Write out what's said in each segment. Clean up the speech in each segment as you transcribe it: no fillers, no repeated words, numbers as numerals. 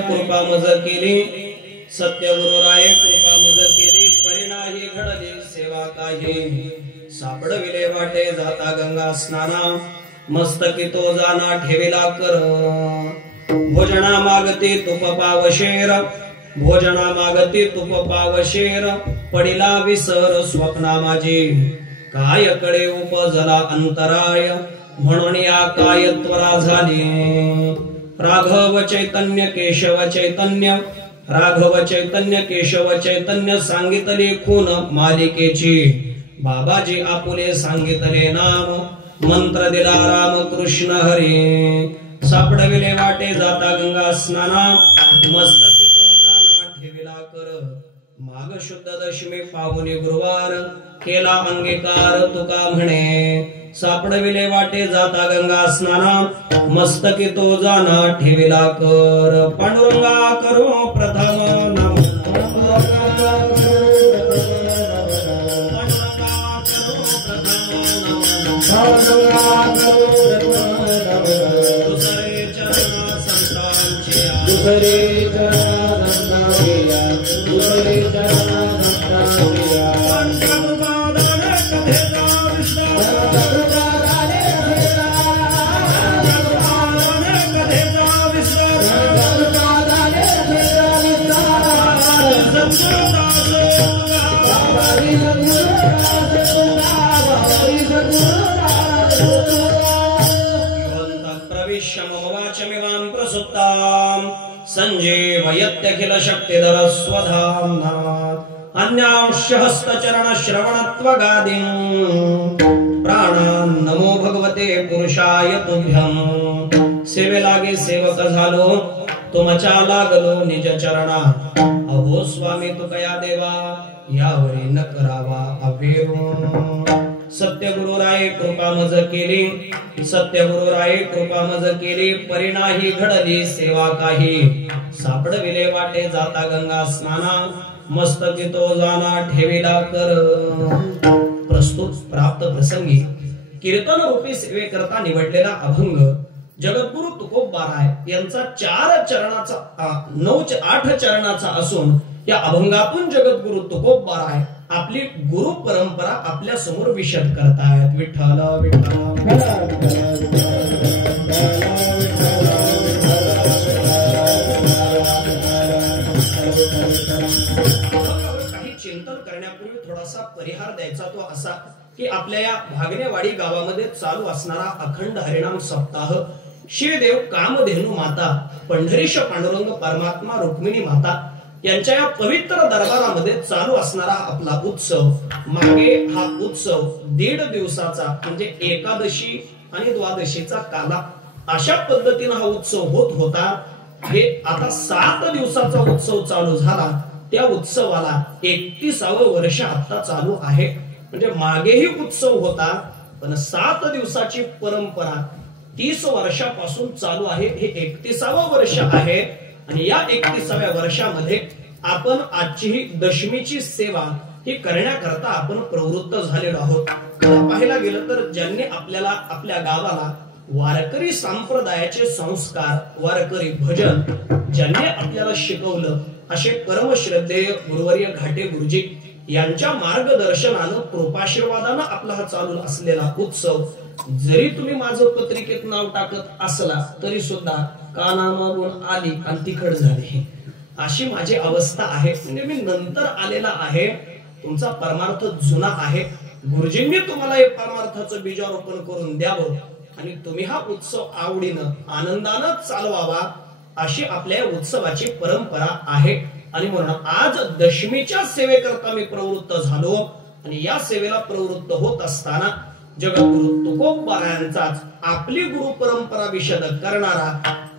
कृपा मज केली सत्य गुरुराय कृपा मज केली परिणाही घडली सेवा काही सापडविले वाटे जाता गंगा स्नाना मस्तकी तो जाना ठेविला कर भोजना मागती तुप पावशेर भोजना मागती तुप पावशेर पडिला विसर स्वप्ना माझी काय कडे उपजला अंतराय म्हणून या काय त्वरा झाली राघव चैतन्य केशव चैतन्य राघव चैतन्य केशव चैतन्य सांगितले खून मालिकेची बाबाजी आपुले सांगितले नाम मंत्र दिला राम कृष्ण हरी सापडविले वाटे जाता गंगा स्नाना मस्तकी तो जाना ठेविला कर माघ शुद्ध दशमी पाहुणे गुरुवार केला अंगीकार तुका म्हणे सापडविले वाटे जाता गंगा स्नाना मस्तकी तो जाना ठेविला कर पांडुरंगा करो प्रथम नमन संजीवयत्यखिल शक्तिधर स्वधाम्ना अन्यांश्य हस्तचरण श्रवणत्वगादिं प्राणान् नमो भगवते पुरुषाय तुभ्यं सेवे लागे सेवक झालो तुमच्या लागलो निज चरणा अहो स्वामी तुकया देवा यावरी न करावा अभिरू सत्य गुरुराय कृपा मज केली सत्य गुरुराय कृपा मज केली परिणाही घडली सेवा काही सापडविले वाटे जाता गंगा स्नाना मस्तकी तो जाना ठेविला कर प्रस्तुत प्राप्त प्रसंगी कीर्तन रूपी सेवे करता निवडलेला अभंग जगद्गुरु तुकोबा राय यांचा 8 चरणाचा असून या अभंगातून जगद्गुरु तुकोबा राय आपली गुरु परंपरा आपल्या समोर विशद करतायत विठ्ठल विठ्ठल काही चिंतन करण्यापूर्वी थोडासा परिहार द्यायचा तो असा की आपल्या या भागनेवाडी गावामध्ये चालू असणारा अखंड हरिनाम सप्ताह शिवदेव कामधेनू माता पंढरीश पांडुरंग परमात्मा रुक्मिणी माता यांच्या या पवित्र दरबारामध्ये चालू असणारा आपला उत्सव मागे हा उत्सव 1.5 दिवसाचा म्हणजे एकादशी आणि द्वादशीचा काला अशा पद्धतीने हा उत्सव होत होता हे आता 7 दिवसाचा उत्सव चालू झाला त्या उत्सवाला 31वे वर्ष आता चालू आहे म्हणजे मागेही उत्सव होता पण 7 दिवसाची परंपरा 30 वर्षापासून चालू आहे हे 31वे वर्ष आहे आणि या 31व्या वर्षामध्ये आपण आजची ही दशमीची सेवा ही करण्याकरता आपण प्रवृत्त झालेलो आहोत पाहायला गेलं तर ज्यांनी आपल्याला आपल्या गावाला वारकरी संप्रदायाचे संस्कार वारकरी भजन ज्यांनी आपल्याला शिकवलं असे परमश्रद्धेय गुरुवर्य घाटे गुरुजी यांच्या मार्गदर्शनानं कृपाशीर्वादानं आपला हा चालू असलेला उत्सव जरी तुम्ही माझं पत्रिकेत नाव टाकत असला तरी सुद्धा कानामागून आली आणि तिखट झाली अशी माझी अवस्था आहे म्हणजे मी नंतर आलेला आहे तुमचा परमार्थ जुना आहे गुरुजींनी तुम्हाला हे परमार्थाचं बीजारोपण करून द्यावं आणि तुम्ही हा उत्सव आवडीनं आनंदानं चालवावा अशी आपल्या उत्सवाची परंपरा आहे आणि म्हणून आज दशमीच्या सेवेकरता मी प्रवृत्त झालो आणि या सेवेला प्रवृत्त होत असताना जगद्गुरु तुकोबा यांचाच आपली गुरु परंपरा विशद करणारा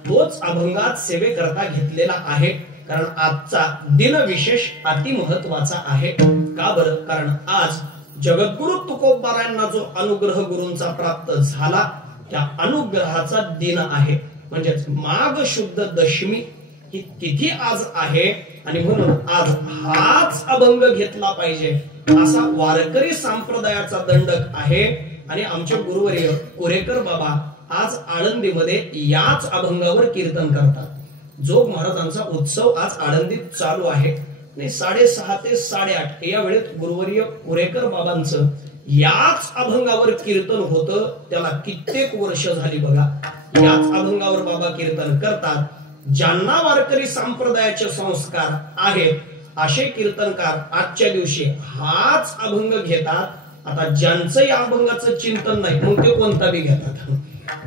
तोच अभंगात सेवेकरता घेतलेला आहे कारण आजचा दिन विशेष अति महत्वाचा आहे का बरं कारण आज जगद्गुरु तुकोबा यांना जो अनुग्रह गुरूंचा प्राप्त झाला त्या अनुग्रहाचा दिन आहे म्हणजेच माघ शुद्ध दशमी ही तिथी आज आहे आणि म्हणून आज हाच अभंग घेतला पाहिजे असा वारकरी संप्रदायाचा दंडक आहे आणि आमचे गुरुवर्य कोरेकर बाबा आज आळंदीमध्ये याच अभंगावर कीर्तन करतात जोग महाराजांचा उत्सव आज आळंदीत चालू आहे आणि 6:30 ते 8:30 या वेळेत गुरुवर्य पुरेकर बाबांचं याच अभंगावर कीर्तन होतं. त्याला कित्येक वर्ष झाली बघा. याच अभंगावर बाबा कीर्तन करतात. ज्यांना वारकरी संप्रदायाचे संस्कार आहेत असे कीर्तनकार आजच्या दिवशी हाच अभंग घेतात. आता ज्यांचं या अभंगाचं चिंतन नाही मग ते कोणता बी घेतात.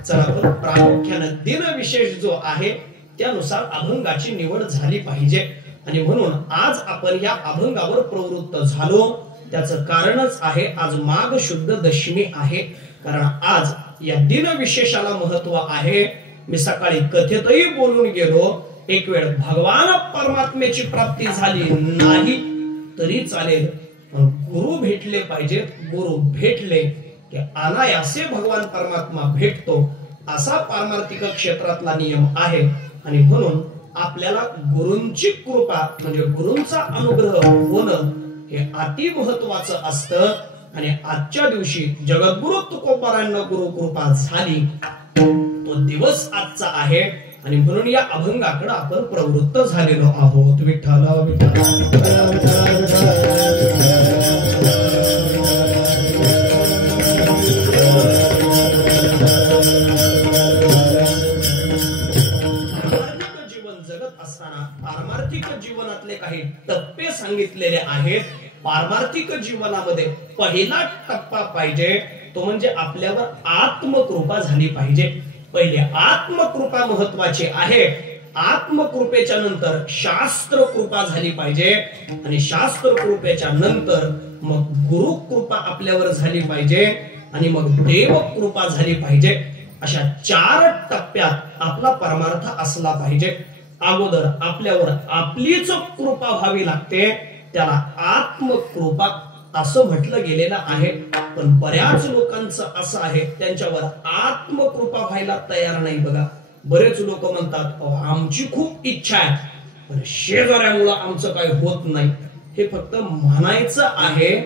चला तर प्रामुख्याने दिन विशेष जो आहे त्यानुसार अभंगाची निवड झाली पाहिजे आणि म्हणून आज आपण या अभंगावर प्रवृत्त झालो. त्याचं कारणच आहे आज माघ शुद्ध दशमी आहे. कारण आज या दिन विशेषाला महत्व आहे. मी सकाळी कथेतही बोलून गेलो. एक वेळ भगवान परमात्म्याची प्राप्ती झाली नाही तरी चालेल पण गुरु भेटले पाहिजेत. गुरु भेटले की अनायासे भगवान परमात्मा भेटतो असा पारमार्थिक क्षेत्रातला नियम आहे आणि म्हणून आपल्याला गुरूंची कृपा म्हणजे गुरूंचा अनुग्रह होणं हे अति महत्वाचं असतं. आणि आजच्या दिवशी जगद्गुरु तुकोबारांना गुरु कृपा झाली तो दिवस आजचा आहे आणि म्हणून या अभंगाकडे आपण प्रवृत्त झालेलो आहोत. विठ्ठल जीवन जगत असताना पारमार्थिक जीवनातले काही टप्पे सांगितलेले आहेत. पारमार्थिक जीवनामध्ये पहिला टप्पा पाहिजे तो म्हणजे आपल्यावर आत्मकृपा झाली पाहिजे. पहिले आत्मकृपा महत्वाची आहे. आत्मकृपेच्या नंतर शास्त्र कृपा झाली पाहिजे आणि शास्त्र कृपेच्या नंतर मग गुरु कृपा आपल्यावर झाली पाहिजे आणि मग देव कृपा झाली पाहिजे. अशा 4 टप्प्यात आपला परमार्थ असला पाहिजे. अगोदर आपल्यावर आपलीच कृपा व्हावी लागते. त्याला आत्मकृपा असं म्हटलं गेलेलं आहे. पण बऱ्याच लोकांचं असं आहे त्यांच्यावर आत्मकृपा व्हायला तयार नाही बघा. बरेच लोक म्हणतात आमची खूप इच्छा आहे पण शेजाऱ्यामुळे आमचं काही होत नाही. हे फक्त म्हणायचं आहे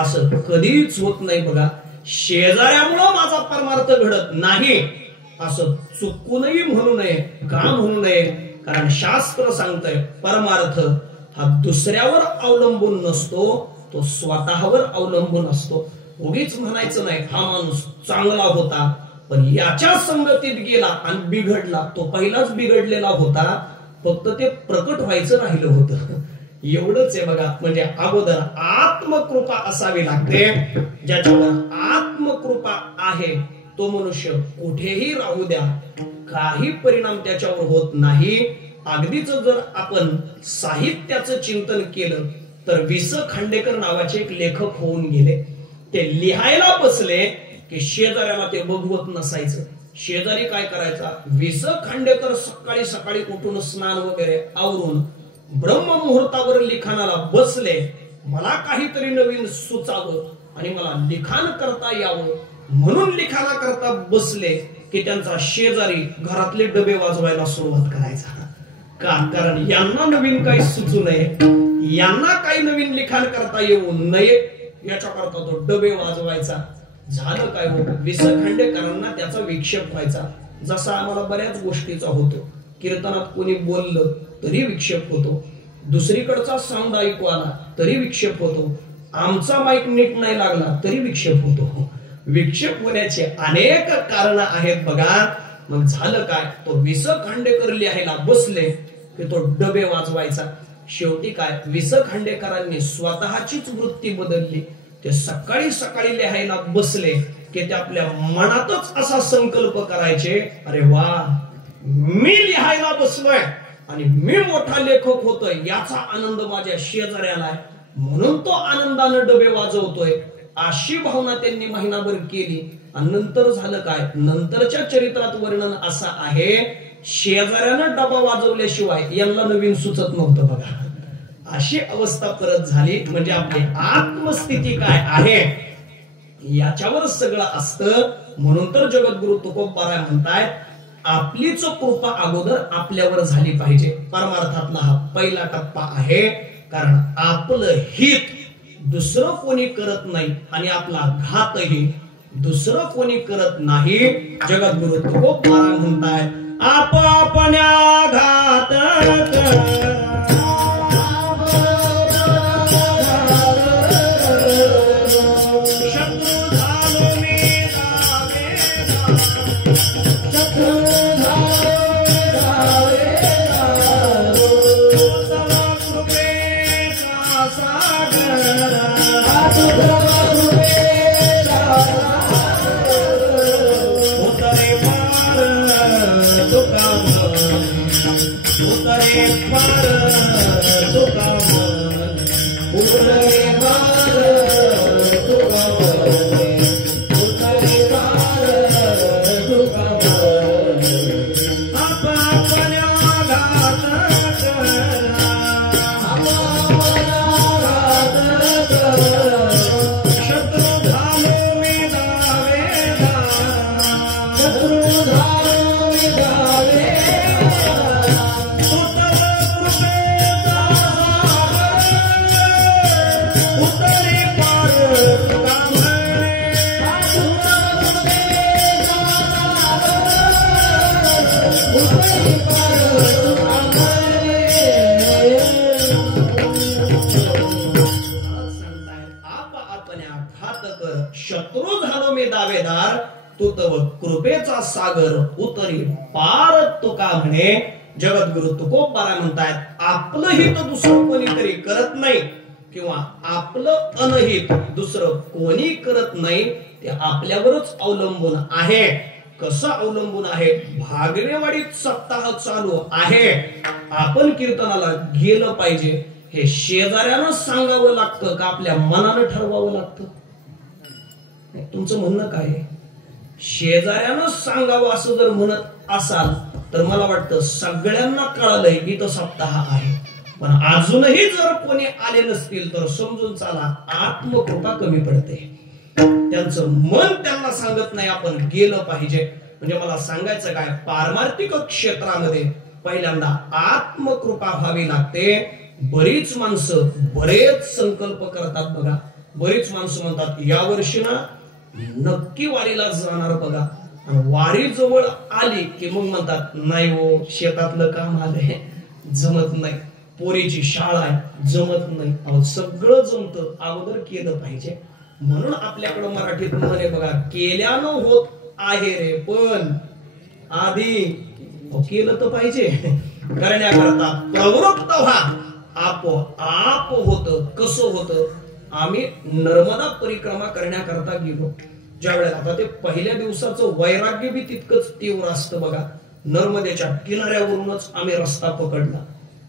असं कधीच होत नाही बघा. शेजाऱ्यामुळे माझा परमार्थ घडत नाही असं चुकूनही म्हणू नये. का म्हणू नये? कारण शास्त्र सांगतंय परमार्थ हा दुसऱ्यावर अवलंबून नसतो तो स्वतःवर अवलंबून असतो. उगीच म्हणायचं नाही हा माणूस चांगला होता पण याच्या संगतीत गेला आणि बिघडला. तो पहिलाच बिघडलेला होता फक्त ते प्रकट व्हायचं राहिलं होतं एवढंच आहे बघा. म्हणजे अगोदर आत्मकृपा असावी लागते. ज्याच्यावर आत्मकृपा आहे तो मनुष्य कुठेही राहू द्या काही परिणाम त्याच्यावर होत नाही. अगदीच जर आपण साहित्याचं चिंतन केलं तर वि. स. खांडेकर नावाचे एक लेखक होऊन गेले. ते लिहायला बसले की शेजाऱ्याला ते बघवत नसायचं. शेजारी काय करायचा? वि. स. खांडेकर सकाळी सकाळी उठून स्नान वगैरे आवरून ब्रह्म मुहूर्तावर लिखाणाला बसले. मला काहीतरी नवीन सुचावं आणि मला लिखाण करता यावं म्हणून लिखाणा करता बसले की त्यांचा शेजारी घरातले डबे वाजवायला सुरुवात करायचा. का? कारण यांना नवीन काही सुचू नये, यांना काही नवीन लिखाण करता येऊ नये याच्याकरता तो डबे वाजवायचा. झालं काय हो? वि. स. खांडेकरांना त्याचा विक्षेप व्हायचा. जसा आम्हाला बऱ्याच गोष्टीचा होतो. कीर्तनात कोणी बोललं तरी विक्षेप होतो. दुसरीकडचा साऊंड ऐकू आला तरी विक्षेप होतो. आमचा माईक नीट नाही लागला तरी विक्षेप होतो. विक्षेप होण्याचे अनेक कारण आहेत बघा. मग झालं काय? तो वि. स. खांडेकर लिहायला बसले की तो डबे वाजवायचा. शेवटी काय? वि. स. खांडेकरांनी स्वतःचीच वृत्ती बदलली. ते सकाळी सकाळी लिहायला बसले की ते आपल्या मनातच असा संकल्प करायचे, अरे वा मी लिहायला बसलोय आणि मी मोठा लेखक होतोय याचा आनंद माझ्या शेजाऱ्याला आहे म्हणून तो आनंदाने डबे वाजवतोय. अशी भावना त्यांनी महिनाभर केली आणि नंतर झालं काय? नंतरच्या चरित्रात वर्णन असं आहे शेजाऱ्यानं डबा वाजवल्याशिवाय यांना नवीन सुचत नव्हतं बघा. अशी अवस्था परत झाली. म्हणजे आपली आत्मस्थिती काय आहे याच्यावर सगळं असतं. म्हणून तर जगद्गुरु तुकोबाराय म्हणतायत आपलीच कृपा अगोदर आपल्यावर झाली पाहिजे. परमार्थातला हा पहिला टप्पा आहे. कारण आपलं हित दुसरं कोणी करत नाही आणि आपला घातही दुसरं कोणी करत नाही. जगद्गुरु तुकोबाराय म्हणतायत आपापण्या घात शत्रु झालो मी दावेदार तू तव कृपेचा सागर उतरी पार तुका म्हणे. जगद्गुरु तुकोबाराय म्हणतायत आपलं हित दुसरं कोणीतरी करत नाही किंवा आपलं अनहित दुसरं कोणी करत नाही. ते आपल्यावरच अवलंबून आहे. कसं अवलंबून आहे? भागनेवाडीत सप्ताह चालू आहे, आपण कीर्तनाला गेलं पाहिजे. हे शेजाऱ्यानं सांगावं लागतं का आपल्या मनानं ठरवावं लागतं? तुमचं म्हणणं काय आहे? शेजाऱ्यानं सांगावं असं जर म्हणत असाल तर मला वाटतं सगळ्यांना कळलंय की तो सप्ताह आहे. पण अजूनही जर कोणी आले नसतील तर समजून चला आत्मकृपा कमी पडते. त्यांचं मन त्यांना सांगत नाही आपण गेलं पाहिजे. म्हणजे मला सांगायचं काय, पारमार्थिक क्षेत्रामध्ये पहिल्यांदा आत्मकृपा व्हावी लागते. बरीच माणसं बरेच संकल्प करतात बघा. बरीच माणसं म्हणतात या वर्षी ना नक्की वारीला जाणार बघा. वारी जवळ आली की मग म्हणतात नाही हो शेतातलं काम आलंय जमत नाही, पोरीची शाळा आहे जमत नाही. अहो सगळं जमतं, अगोदर केलं पाहिजे. म्हणून आपल्याकडं मराठीत म्हणे बघा, केल्यानं होत आहे रे पण आधी केलं तर पाहिजे. करण्याकरता प्रवृत्त व्हा. आपोआप होतं. कसं होतं? आम्ही नर्मदा परिक्रमा करण्याकरता गेलो. ज्या वेळेला आता ते पहिल्या दिवसाचं वैराग्य बी तितकंच तीव्र असतं बघा. नर्मदेच्या किनाऱ्यावरूनच आम्ही रस्ता पकडला.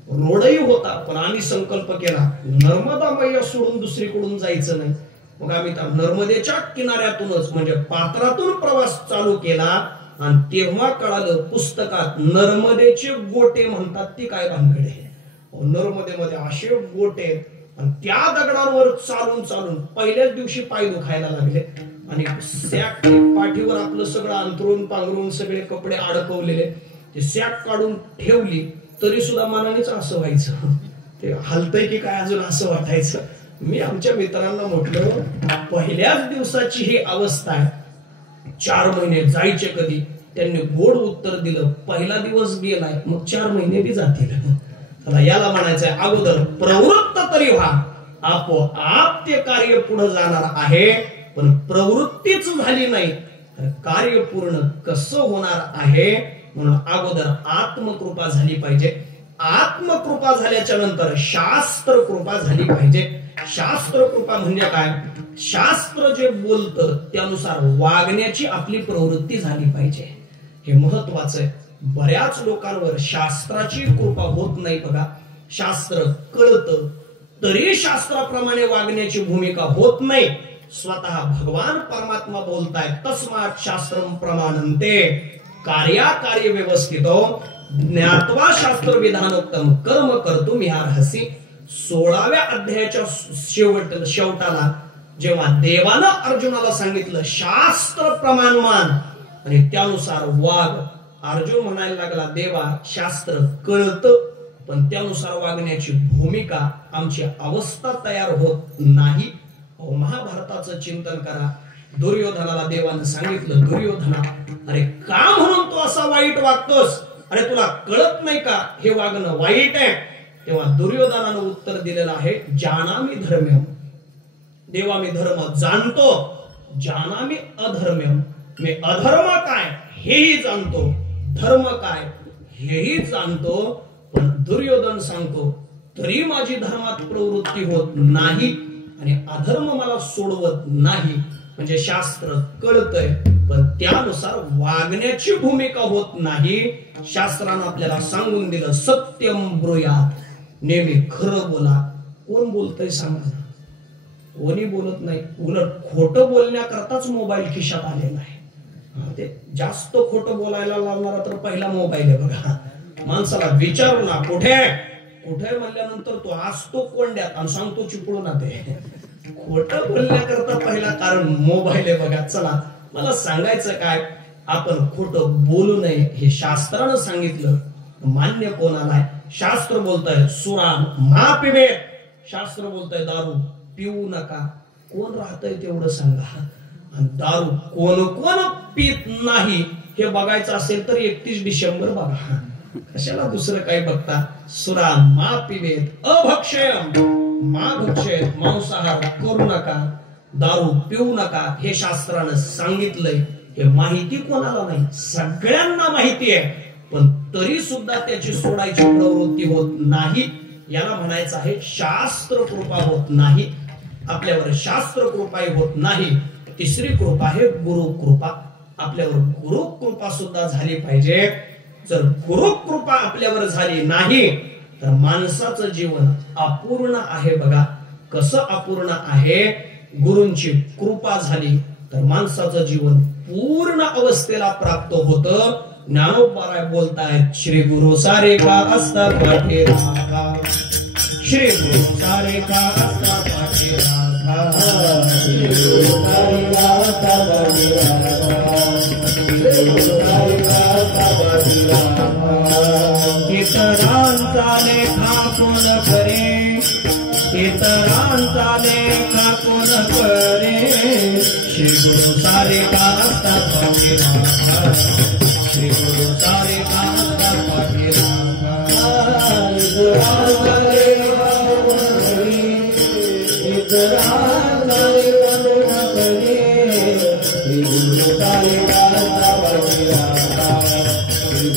रोडही होता पण आम्ही संकल्प केला नर्मदा मैया सोडून दुसरीकडून जायचं नाही. मग आम्ही त्या नर्मदेच्या किनाऱ्यातूनच म्हणजे पात्रातून प्रवास चालू केला. आणि तेव्हा कळालं पुस्तकात नर्मदेचे गोटे म्हणतात ती काय भानगड आहे. नर्मदेमध्ये असे गोटे आणि त्या दगडांवर चालून चालून पहिल्याच दिवशी पाय दुखायला लागले. आणि सॅक पाठीवर आपलं सगळं अंथरून पांघरून सगळे कपडे अडकवलेले ते सॅक काढून ठेवली तरी सुद्धा मनानेच असं व्हायचं, ते हलतंय की काय अजून असं वाटायचं. मी आमच्या मित्रांना म्हटलं पहिल्याच दिवसाची ही अवस्था आहे, 4 महिने जायचे कधी? त्यांनी गोड उत्तर दिलं पहिला दिवस गेलाय मग 4 महिने बी जातील. चला याला म्हणायचंय अगोदर प्रवृत्त तरी व्हा. आपोआप ते कार्य पुढे जाणार आहे. पण प्रवृत्तीच झाली नाही तर कार्य पूर्ण कसं होणार आहे? म्हणून अगोदर आत्मकृपा झाली पाहिजे. आत्मकृपा झाल्याच्या नंतर शास्त्र कृपा झाली पाहिजे. शास्त्र कृपा म्हणजे काय? शास्त्र जे बोलतं त्यानुसार वागण्याची आपली प्रवृत्ती झाली पाहिजे. हे महत्वाचं आहे. बऱ्याच लोकांवर शास्त्राची कृपा होत नाही बघा. शास्त्र कळतं तरी शास्त्राप्रमाणे वागण्याची भूमिका होत नाही. स्वतः भगवान परमात्मा बोलतायत तस्मात् शास्त्रम प्रमाणन्ते कार्याकार्य व्यवस्थितो ज्ञात्वा शास्त्र विधानोक्तम कर्म कर्तुम ह्यार्हसि. 16व्या अध्यायाच्या शेवटाला जेव्हा देवानं अर्जुनाला सांगितलं शास्त्र प्रमाण मान आणि त्यानुसार वाग, अर्जुन म्हणायला लागला देवा शास्त्र कळतं पण त्यानुसार वागण्याची भूमिका आमची अवस्था तयार होत नाही. महाभारताचं चिंतन करा. दुर्योधनाला देवानं सांगितलं, दुर्योधना, अरे का म्हणून तू असा वाईट वागतोस? अरे तुला कळत नाही का हे वागणं वाईट आहे? तेव्हा दुर्योधनानं उत्तर दिलेलं आहे, जानामि धर्म्यम. देवा मी धर्म जाणतो, जानामि अधर्म्यम. मी अधर्म काय हेही जाणतो, धर्म काय हेही जाणतो. पण दुर्योधन सांगतो तरी माझी धर्मात प्रवृत्ती होत नाही आणि अधर्म मला सोडवत नाही. म्हणजे शास्त्र कळतंय पण त्यानुसार वागण्याची भूमिका होत नाही. शास्त्रानं आपल्याला सांगून दिलं, सत्यम ब्रूयात, नेहमी खरं बोला. कोण बोलतय सांगा? कोणी बोलत नाही. उलट खोटं बोलण्याकरताच मोबाईल खिशात आलेला आहे. ते जास्त खोटं बोलायला लावणारा तर पहिला मोबाईल आहे बघा. माणसाला विचारू ना कुठे कुठे म्हणल्यानंतर तो असतो कोंड्यात आणि सांगतो चिपळून. ते खोटं बोलण्याकरता पहिला कारण मोबाईल आहे बघा. चला मला सांगायचं काय, आपण खोटं बोलू नये हे शास्त्रानं सांगितलं. मान्य कोणाला आहे? शास्त्र बोलतंय सुरा मा पिबे, शास्त्र बोलतंय दारू पिऊ नका. कोण राहतंय तेवढं सांगा. आणि दारू कोण कोण पित नाही हे बघायचं असेल तर 31 डिसेंबर बघा. कशाला दुसरं काही बघता? सुरा मा पिबेत अभक्षयम, मा भक्षयत, मांसाहार करू नका, दारू पिऊ नका हे शास्त्रानं सांगितलंय. हे माहिती कोणाला नाही? सगळ्यांना माहिती आहे. पण तरी सुद्धा त्याची सोडायची प्रवृत्ती होत नाही. याला म्हणायचं आहे शास्त्र कृपा होत नाही. आपल्यावर शास्त्र कृपाही होत नाही. तिसरी कृपा आहे गुरु कृपा. आपल्यावर गुरु कृपा सुद्धा झाली पाहिजे. जर गुरु कृपा आपल्यावर झाली नाही तर माणसाचं जीवन अपूर्ण आहे बघा. कसं अपूर्ण आहे? गुरूंची कृपा झाली तर माणसाचं जीवन पूर्ण अवस्थेला प्राप्त होतं. ज्ञानोबा बोलतायत, श्री गुरु सारे का असता पाठे राखा, श्री गुरु सारे का असता पाठे राखा, श्री गुरु सारे का असता पाठे राखा, श्री गुरु सारे का असता पाठे राखा. इतरांचा लेखा कोण करे, इतरांचा लेखा कोण करे, श्री गुरु सारे का असता पाठे राखा, श्री गुरु सारे का असता पाठे राखा. इतरांचा लेखा कोण करे, इतरांचा लेखा कोण करे, श्री गुरु सारे का असता पाठे राखा, श्री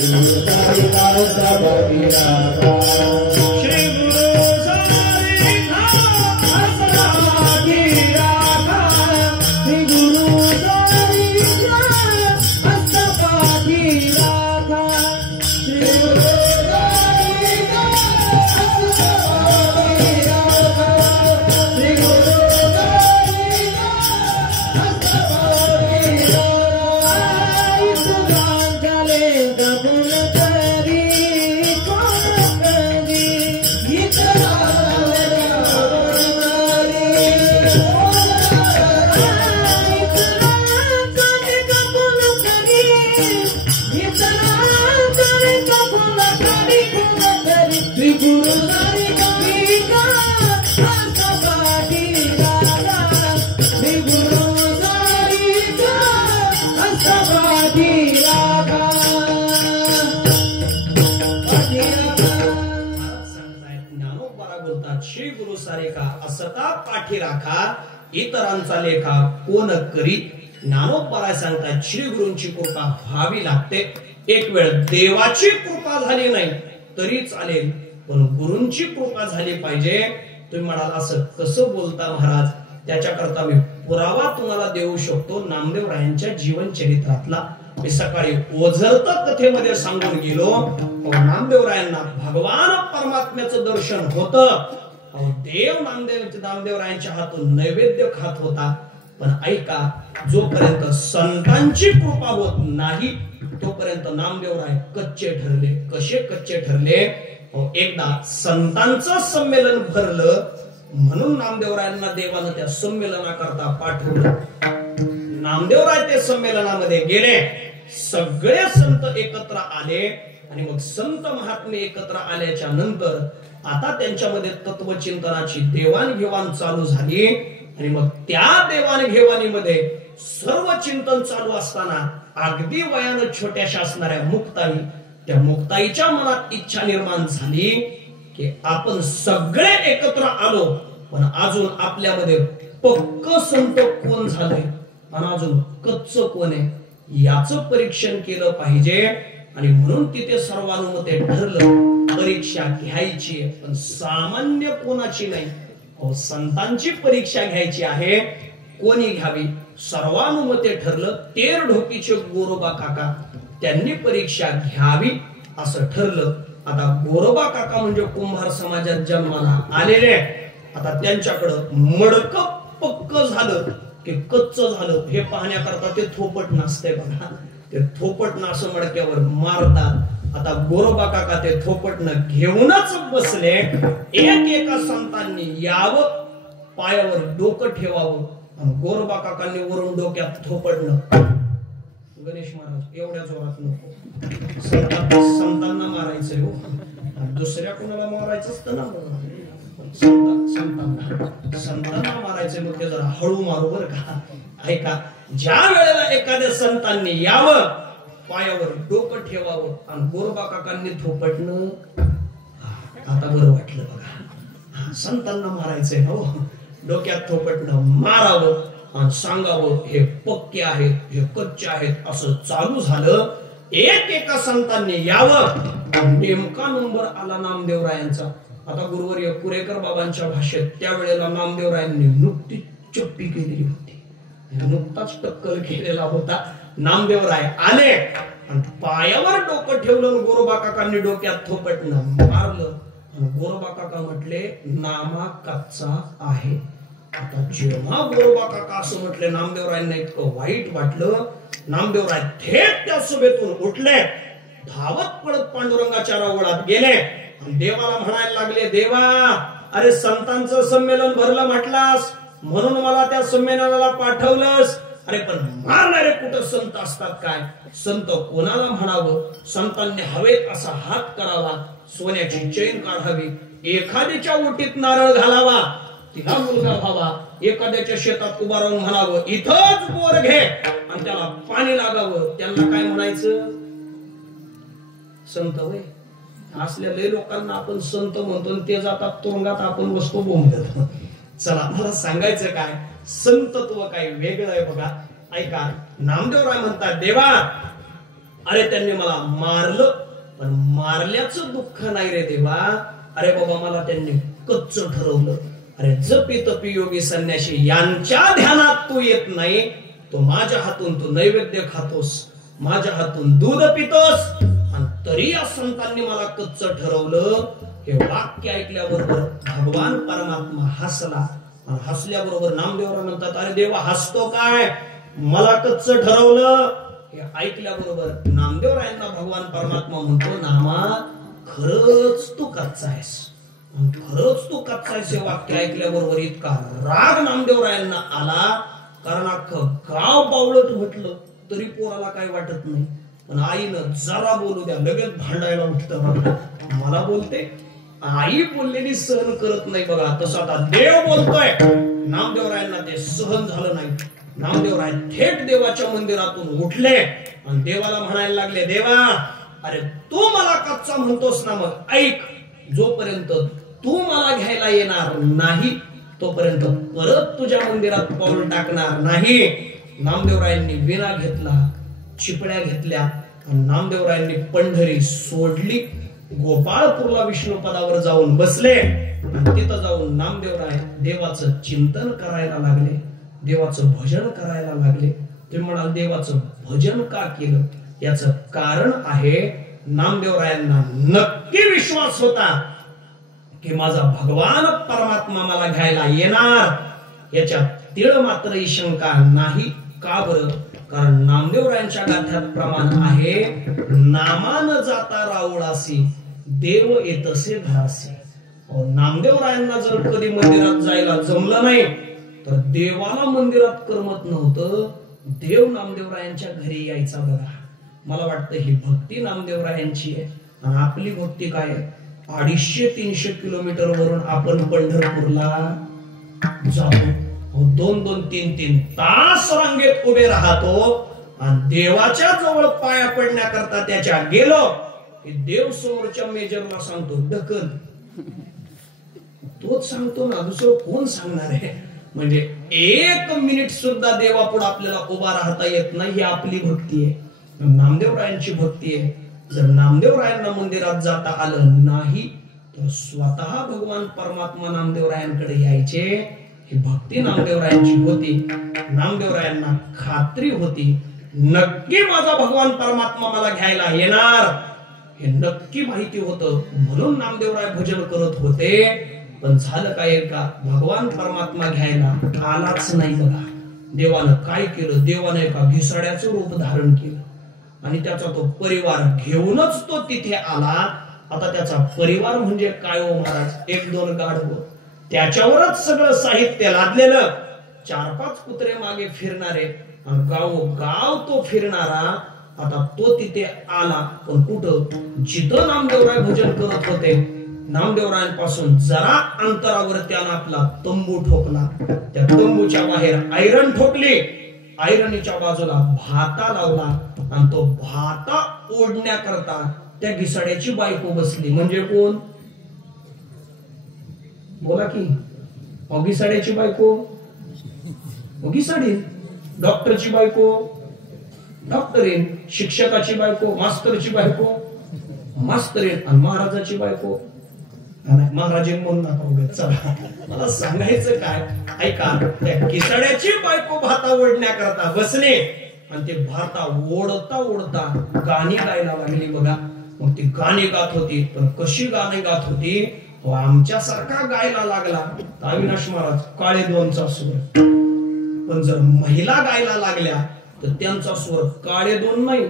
गुरु सारे का असता पाठे राखा. श्री गुरु सारे का असता पाठी राखा, इतरांचा लेखा कोण करी. ज्ञानोबा सांगतात श्री गुरूंची कृपा व्हावी लागते. एक वेळ देवाची कृपा झाली नाही तरी चालेल पण गुरूंची कृपा झाली पाहिजे. तुम्ही म्हणाल असं कसं बोलता महाराज? त्याच्याकरता मी पुरावा तुम्हाला देऊ शकतो नामदेवरायांच्या जीवन चरित्रातला. मी सकाळी ओझरता कथेमध्ये सांगून गेलो. नामदेवरायांना भगवान परमात्म्याचं दर्शन होतं. देव नामदेवरायांच्या हातून नैवेद्य खात होता. पण ऐका, जोपर्यंत संतांची कृपा होत नाही तोपर्यंत नामदेवराय कच्चे ठरले. कसे कच्चे ठरले? एकदा संतांचं संमेलन भरलं म्हणून नामदेवरायांना देवानं त्या संमेलनाकरता पाठवलं. नामदेवराय ते संमेलनामध्ये गेले. सगळे संत एकत्र आले आणि मग संत महात्मे एकत्र आल्याच्या नंतर आता त्यांच्यामध्ये तत्वचिंतनाची देवाणघेवाण चालू झाली. आणि मग त्या देवाणघेवाणीमध्ये सर्व चिंतन चालू असताना अगदी वयानं छोट्याशा असणाऱ्या मुक्ताई, त्या मुक्ताईच्या मनात इच्छा निर्माण झाली की आपण सगळे एकत्र आलो, पण अजून आपल्यामध्ये पक्क संत कोण झालंय आणि अजून कच्च कोण आहे याचं परीक्षण केलं पाहिजे. आणि म्हणून तिथे सर्वानुमते ठरलं परीक्षा घ्यायची, पण सामान्य कोणाची नाही, संतांची परीक्षा घ्यायची आहे. कोणी घ्यावी? सर्वानुमते ठरलं. तेर ढोकीचे गोरोबा काका त्यांनी परीक्षा घ्यावी असं ठरलं. आता गोरोबा काका म्हणजे कुंभार समाजात जन्माला आलेले. आता त्यांच्याकडं मडक पक्क झालं की कच्च झालं हे पाहण्याकरता ते थोपट नाचते बघा. ते थोपट नाच मडक्यावर मारतात. आता गोरोबा काका ते थोपटनं घेऊनच बसले. एका संतांनी यावं, पायावर डोकं ठेवावं, आणि गोरोबा काकांनी वरून डोक्यात थोपटणं. गणेश महाराज एवढ्या जोरात नको, संतांना मारायचंय हो, दुसऱ्या कोणाला मारायचं असतं ना, संतांना मारायचं मग ते जरा हळू मारू बर का. ऐका, ज्या वेळेला एखाद्या संतांनी यावं, पायावर डोकं ठेवावं आणि गोरोबा काकांनी थोपटणं, आता बरं वाटलं बघा. संतांना मारायचंय हो, डोक्यात थोपटणं मारावं आणि सांगावं हे पक्के आहेत, हे कच्चे आहेत असं चालू झालं. एका संतांनी यावं, नेमका नंबर आला नामदेवरायांचा. आता गुरुवर्य कुरेकर बाबांच्या भाषेत त्यावेळेला नामदेवरायांनी नुकतीच चप्पी केलेली होती, नुकताच टक्कल केलेला होता. नामदेवराय आले आणि पायावर डोकं ठेवलं, गोरोबा काकांनी डोक्यात थोपटणं मारलं. गोरोबा काका म्हटले नामा कच्चा आहे. आता जेव्हा गोरोबा काका असं म्हटले, नामदेवरायांना इतकं वाईट वाटलं. नामदेवराय थेट त्या सभेतून उठले, धावत पळत पांडुरंगाच्या रावळात गेले आणि देवाला म्हणायला लागले, देवा, अरे संतांचं संमेलन भरलं म्हटलास म्हणून मला त्या संमेलनाला पाठवलंस. अरे पण मारणारे कुठं संत असतात काय? संत कोणाला म्हणावं? संतांनी हवेत असा हात करावा, सोन्याची चैन काढावी, एखाद्याच्या ओटीत नारळ घालावा, तिला मुलगा व्हावा, एखाद्याच्या शेतात उभा राहून म्हणावं इथंच बोर घे आणि त्याला पाणी लागावं. त्यांना काय म्हणायचं? संत होय. असल्या लय लोकांना आपण संत म्हणतो, ते जातात तुरुंगात, आपण वस्तू बोंबलत. चला, मला सांगायचं काय, संतत्व काय वेगळं आहे बघा. ऐका, नामदेवराय म्हणतात, देवा, अरे त्यांनी मला मारलं, पण मारल्याचं दुःख नाही रे देवा. अरे बाबा, मला त्यांनी कच्च ठरवलं. अरे जपी तपी योगी संन्याशी यांच्या ध्यानात तू येत नाही, तो माझ्या हातून तू नैवेद्य खातोस, माझ्या हातून दूध पितोस, आणि तरी या संतांनी मला कच्च ठरवलं. हे वाक्य ऐकल्याबरोबर भगवान परमात्मा हसला. हसल्याबरोबर नामदेवराय म्हणतात, अरे देवा हसतो काय, मला कच्च ठरवलं. हे ऐकल्याबरोबर नामदेवरायांना भगवान परमात्मा म्हणतो, नामा खरंच तू कच्चा आहेस, खरंच तू कच्चा आहेस. हे वाक्य ऐकल्याबरोबर इतका राग नामदेवरायांना आला, कारण अख्खं गाव बावळट म्हटलं तरी पोराला काही वाटत नाही, पण आईनं जरा बोलू द्या लगेच भांडायला उठतं. मला बोलते, आई बोललेली सहन करत नाही बघा. तसं आता देव बोलतोय, नामदेवरायांना ते सहन झालं नाही. नामदेवराय थेट देवाच्या मंदिरातून उठले आणि देवाला म्हणायला लागले, देवा, अरे तू मला कच्चा म्हणतोस ना, मग ऐक, जोपर्यंत तू मला घ्यायला येणार नाही तोपर्यंत परत तुझ्या मंदिरात पाऊल टाकणार नाही. नामदेवरायांनी विणा घेतला, चिपळ्या घेतल्या, नामदेवरायांनी पंढरी सोडली, गोपाळपूरला विष्णू पदावर जाऊन बसले. तिथं जाऊन नामदेवराय देवाचं चिंतन करायला लागले, देवाचं भजन करायला लागले. ते म्हणाल, देवाचं भजन का केलं? याचं कारण आहे, नामदेवरायांना नक्की विश्वास होता की माझा भगवान परमात्मा मला घ्यायला येणार, याच्यात तीळ मात्रही शंका नाही. का बरं? कारण नामदेवरायांच्या गाथ्यात प्रमाण आहे, नामान जाता रावळासी देव येतसे घरासी. नामदेवरायांना जर कधी मंदिरात जायला जमलं नाही तर देवाला मंदिरात करमत नव्हतं, देव नामदेवरायांच्या घरी यायचा बघा. मला वाटतं ही भक्ती नामदेवरायांची आहे. आणि आपली भक्ती काय आहे? 250-300 किलोमीटर वरून आपण पंढरपूरला जातो, 2 2 3 3 तास रांगेत उभे राहतो आणि देवाच्या जवळ पाया पडण्याकरता त्याच्या गेलो की देव समोरच्या मेजरला सांगतो ढकल. तोच सांगतो ना, दुसरं कोण सांगणार आहे? म्हणजे 1 मिनिट सुद्धा देवापुढे आपल्याला उभा राहता येत नाही. ही आपली भक्ती आहे, नामदेवरायांची भक्ती आहे. जर नामदेवरायांना मंदिरात जाता आलं नाही तर स्वतः भगवान परमात्मा नामदेवरायांकडे यायचे. ही भक्ती नामदेवरायांची होती. नामदेवरायांना खात्री होती नक्की माझा भगवान परमात्मा मला घ्यायला येणार, हे नक्की माहिती होतं. म्हणून नामदेवराय भजन करत होते. पण झालं काय का, भगवान परमात्मा घ्यायला आलाच नाही. बघा देवानं काय केलं, देवानं एका घिसाड्याचं रूप धारण केलं आणि त्याचा तो परिवार घेऊनच तो तिथे आला. आता त्याचा परिवार म्हणजे काय हो महाराज, 1 2 गाढव, त्याच्यावरच सगळं साहित्य लादलेलं, 4-5 कुत्रे मागे फिरणारे आणि गाव तो फिरणारा. आता तो तिथे आला, पण कुठं, जिथं नामदेवराय भजन करत होते नामदेवरायांपासून जरा अंतरावर त्यानं आपला तंबू ठोकला. त्या तंबूच्या बाहेर ऐरण ठोकली, ऐरणीच्या बाजूला भाता लावला आणि तो भाता ओढण्याकरता त्या घिसाड्याची बायको बसली. म्हणजे कोण, बोला की, घिसाड्याची बायको, घिसाडी. डॉक्टरची बायको डॉक्टरीन, शिक्षकाची बायको मास्तरची बायको मास्तरीन, आणि महाराजाची बायको महाराज म्हणून नका. चला मला सांगायचं काय, ऐका, त्या घिसाड्याची बायको भाता ओढण्याकरता बसले आणि ते भाता ओढता ओढता गाणी गायला लागली. बघा मग ती गाणी गात होती, पण कशी गाणी गात होती, आमच्यासारखा गायला लागला तर अविनाश महाराज काळे 2चा स्वर. पण जर महिला गायला लागल्या तर त्यांचा स्वर काळे 2 नाही,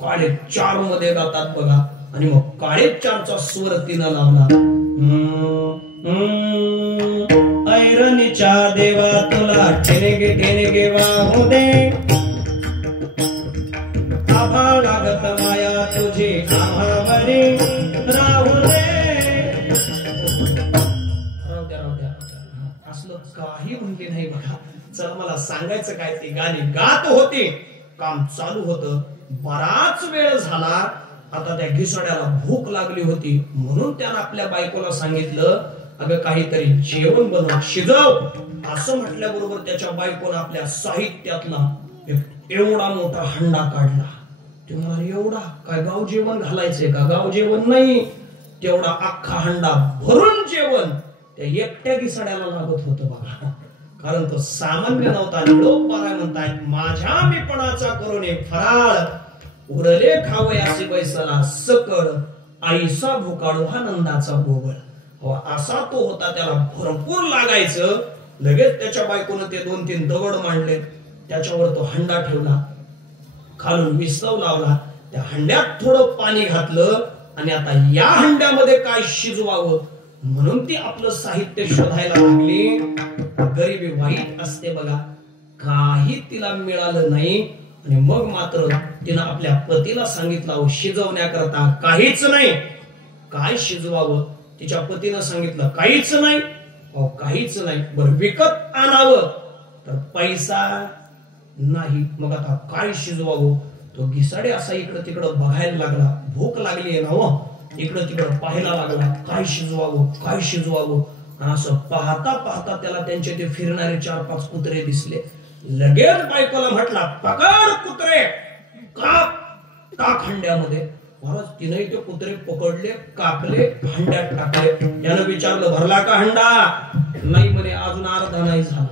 काळे 4 मध्ये गातात. बघा आणि मग काळे 4चा स्वर तिनं लावला. ऐरणीच्या देवा तुला ठेनेगे वाहू दे, आभा लागत माया तुझी आम्हावरी राहू दे. राहू द्या असलं काही म्हणले नाही. बघा चला मला सांगायचं काय, ती गाणी गात होती, काम चालू होतं. बराच वेळ झाला. आता त्या घिसाड्याला भूक लागली होती, म्हणून त्यानं आपल्या बायकोला सांगितलं, अगं काहीतरी जेवण बनव, शिजव. असं म्हटल्याबरोबर त्याच्या बायकोनं आपल्या साहित्यातला एवढा मोठा हंडा काढला. ते म्हणाले, एवढा काय गाव जेवण घालायचंय का? गाव जेवण नाही, तेवढा अख्खा हंडा भरून जेवण त्या एकट्या घिसाड्याला लागत होतं. बघा कारण तो सामान्य नव्हता. निळोपाराय म्हणतायत, माझ्या मीपणाचा करुणे फराळ, उरले खावयासी बैसला सकळ, आईसा भुकाळू हा नंदाचा गोबळ. असा तो होता, त्याला भरपूर लागायचं. लगेच त्याच्या बायकोनं ते 2-3 दगड मांडले, त्याच्यावर तो हंडा ठेवला, खालून विस्तव लावला, त्या हंड्यात थोडं पाणी घातलं आणि आता या हंड्यामध्ये काय शिजवावं म्हणून ती आपलं साहित्य शोधायला लागली. गरिबी वाईट असते बघा, काही तिला मिळालं नाही. आणि मग मात्र तिनं आपल्या पतीला सांगितलं, शिजवण्याकरता काहीच नाही, काय शिजवावं? तिच्या पतीनं सांगितलं, काहीच नाही. काहीच नाही, बरं विकत आणावं तर पैसा नाही. मग आता काय शिजवावं? तो घिसाडे असा इकडं तिकडं बघायला लागला. भूक लागली आहे ना हो, इकडं तिकडं पाहायला लागला, काय शिजवावं काय शिजवावं. आणि असं पाहता पाहता त्याला त्यांचे ते फिरणारे 4-5 कुत्रे दिसले. लगेच बायकोला म्हटला, पकड कुत्रे, काप, टाक हंड्यामध्ये. महाराज तिने ते कुत्रे पकडले, कापले, हंड्यात टाकले. यानं विचारलं, भरला का हंडा? नाही म्हणे, अजून अर्धा नाही झाला.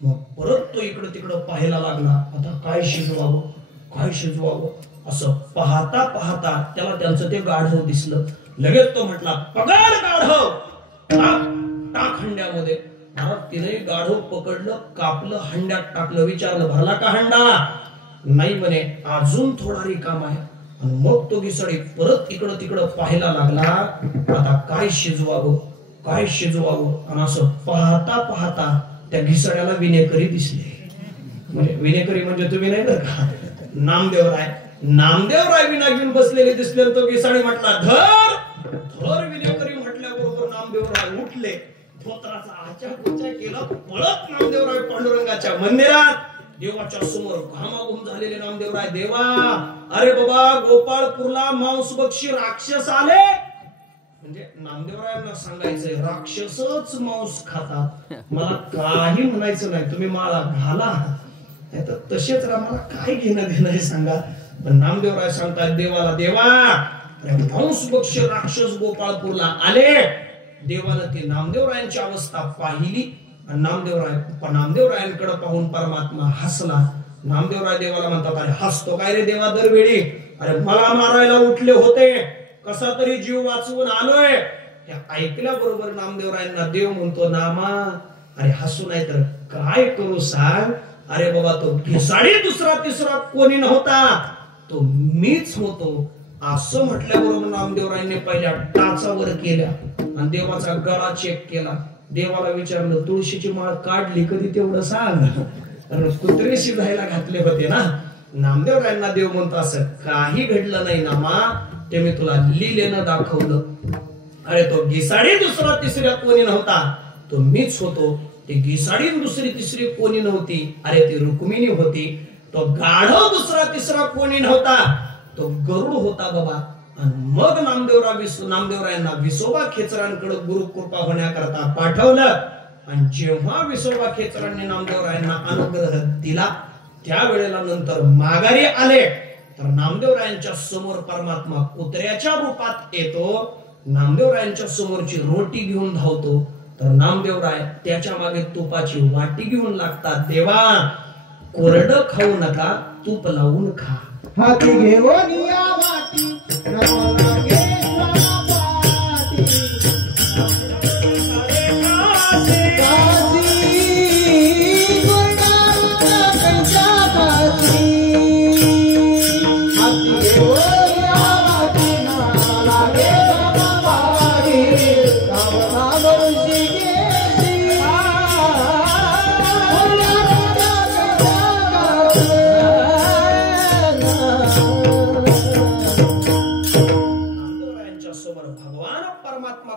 मग परत तो इकडं तिकडं पाहायला लागला, आता काय शिजवावं काय शिजवावं असं पाहता पाहता त्याला त्यांचं ते गाढव दिसलं. लगेच तो म्हटला, पकड गाढव, टाक हंड्यामध्ये. तिने गाढव पकडलं, कापलं, हंड्यात टाकलं. विचारलं, भरला का हंडा? नाही म्हणे, अजून थोडा रिकामा आहे. आणि मग तो घिसाडी परत इकडं तिकडं पाहायला लागला, आता काय शिजवावं काय शिजवावं. आणि असं पाहता पाहता त्या घिसाड्याला विनेकरी दिसले. म्हणजे विनेकरी म्हणजे तुम्ही नाही बरं का, नामदेवराय विना घेऊन बसलेले दिसले. तो घिसाडी म्हटला, धर धर विनेकरी म्हटल्याबरोबर नामदेवराय उठले धोत्राचा आचार केला, पळत नामदेवराय पांडुरंगाच्या मंदिरात देवाच्या समोर घामाघूम झालेले नामदेवराय, देवा अरे बाबा गोपाळपूरला मांसभक्षी राक्षस आले. म्हणजे नामदेवरायांना सांगायचंय राक्षसच मांस खातात, मला काही म्हणायचं नाही, तुम्ही मला घाला नाही तर तसेच मला काय घेणं देणं हे सांगा. पण नामदेवराय सांगतात देवाला, देवा मांसभक्षी राक्षस गोपाळपूरला आले. देवानं ती नामदेवरायांची अवस्था पाहिली. नामदेवरायांकडे पाहून परमात्मा हसला. नामदेवराय देवाला म्हणतात, अरे हसतो काय रे देवा दरवेळी, अरे मला मारायला उठले होते, कसा तरी जीव वाचवून आलोय. हे ऐकल्या बरोबर नामदेवरायांना देव म्हणतो, नामा अरे हसू नाही तर काय करू सांग. अरे बाबा तो घिसाडी दुसरा तिसरा कोणी नव्हता, तो मीच होतो. असं म्हटल्याबरोबर नामदेवरायांनी पहिल्या टाचावर केल्या आणि देवाचा गळा चेक केला. देवाला विचारलं, तुळशीची माळ काढली कधी तेवढं सांग, कारण कुत्रे शिजायला घातले होते ना. नामदेवरायांना देव म्हणतो, असं काही घडलं नाही नामा, ते मी तुला लिहिलेनं दाखवलं. अरे तो घिसाडी दुसरा तिसऱ्या कोणी नव्हता, तो मीच होतो. ती घिसाडी दुसरी तिसरी कोणी नव्हती, अरे ती रुक्मिणी होती. तो गाढव दुसरा तिसरा कोणी नव्हता, तो गरुड होता बाबा. आणि मग नामदेवरायांना विसोबा खेचरांकडे गुरुकृपा होण्याकरता पाठवलं. आणि जेव्हा विसोबा खेचरांनी नामदेवरायांना अनुग्रह दिला, त्यावेळेला नंतर माघारी आले तर नामदेवरायांच्या समोर परमात्मा कुत्र्याच्या रूपात येतो. नामदेवरायांच्या समोरची रोटी घेऊन धावतो तर नामदेवराय त्याच्या मागे तुपाची वाटी घेऊन लागतात. देवा कोरडं खाऊ नका, तूप लावून खा. हाती घेऊन या वाटी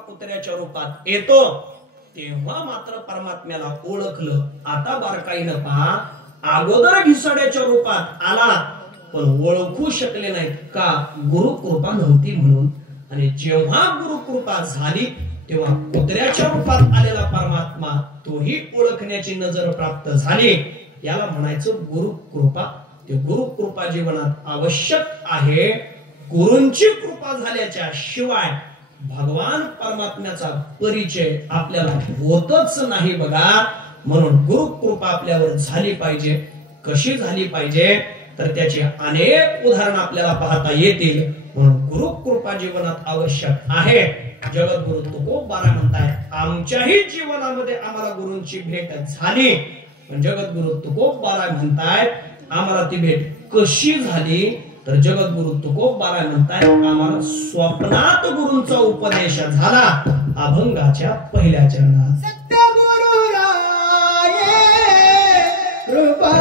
कुत्र्याच्या रूपात येतो. तेव्हा मात्र परमात्म्याला ओळखलं. आता बारकाईनं पहा, अगोदर घिसाड्याच्या रूपात आला पण ओळखू शकले नाहीत का, गुरुकृपा नव्हती म्हणून. आणि जेव्हा गुरुकृपा झाली तेव्हा कुत्र्याच्या रूपात आलेला परमात्मा तोही ओळखण्याची नजर प्राप्त झाली. याला म्हणायचं गुरुकृपा. ते गुरुकृपा जीवनात आवश्यक आहे. गुरूंची कृपा झाल्याच्या शिवाय भगवान परमात्म्याचा परिचय आपल्याला होतच नाही बघा. म्हणून गुरुकृपा आपल्यावर झाली पाहिजे. कशी झाली पाहिजे तर त्याची अनेक उदाहरण आपल्याला पाहता येतील. म्हणून गुरुकृपा जीवनात आवश्यक आहे. जगद्गुरु तुकोबारा म्हणतायत, आमच्याही जीवनामध्ये आम्हाला गुरूंची भेट झाली. पण जगद्गुरु तुकोबारा म्हणतायत आम्हाला ती भेट कशी झाली तर जगद्गुरु तुकोबारा म्हणतायत आम्हाला स्वप्नात गुरूंचा उपदेश झाला. अभंगाच्या पहिल्या चरणात सत्यगुरु राये कृपा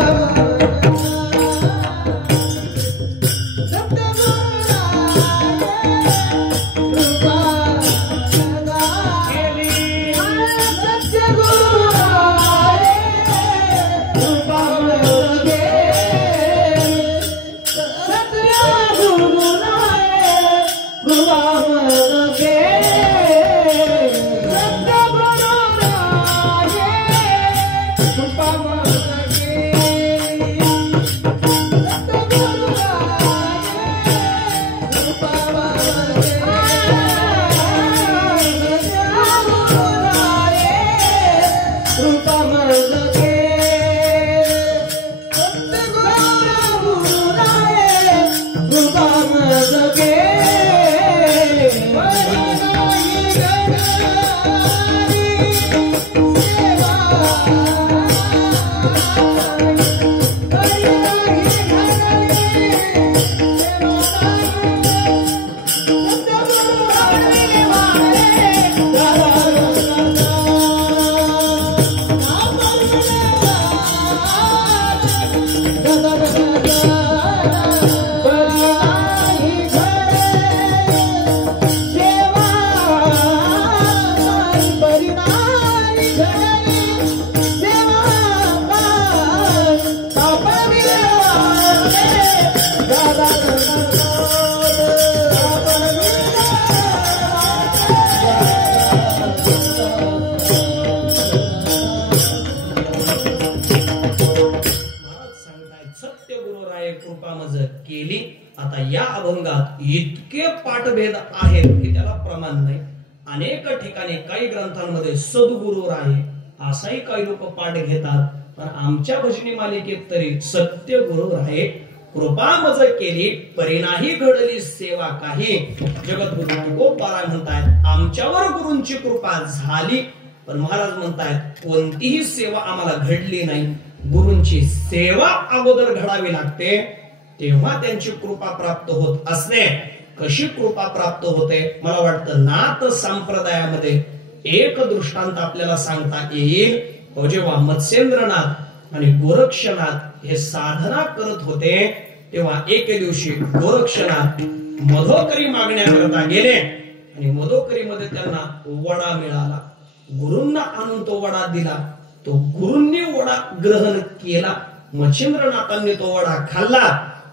आणि या अभंगात इतके पाठभेद आहेत की त्याला प्रमाण नाही. अनेक ठिकाणी काही ग्रंथांमध्ये सद्गुरू राय असाही काही लोक पाठ घेतात, पण आमच्या भजनी मालिकेत तरी सत्य गुरु राय कृपा मज केली परिणाही घडली सेवा काही. जगद्गुरु तुकोबाराय म्हणतायत आमच्यावर गुरूंची कृपा झाली, पण महाराज म्हणतायत कोणतीही सेवा आम्हाला घडली नाही. गुरूंची सेवा अगोदर घडावी लागते, तेव्हा त्यांची कृपा प्राप्त होत असते. कशी कृपा प्राप्त होते? मला वाटतं नाथ संप्रदायामध्ये एक दृष्टांत आपल्याला सांगता येईल. जेव्हा मत्स्येंद्रनाथ आणि गोरक्षनाथ हे साधना करत होते, तेव्हा एके दिवशी गोरक्षनाथ मधोकरी मागण्याकरता गेले आणि मधोकरी मध्ये त्यांना वडा मिळाला. गुरूंना आणून तो वडा दिला. तो गुरूंनी वडा ग्रहण केला. मच्छिंद्रनाथांनी तो वडा खाल्ला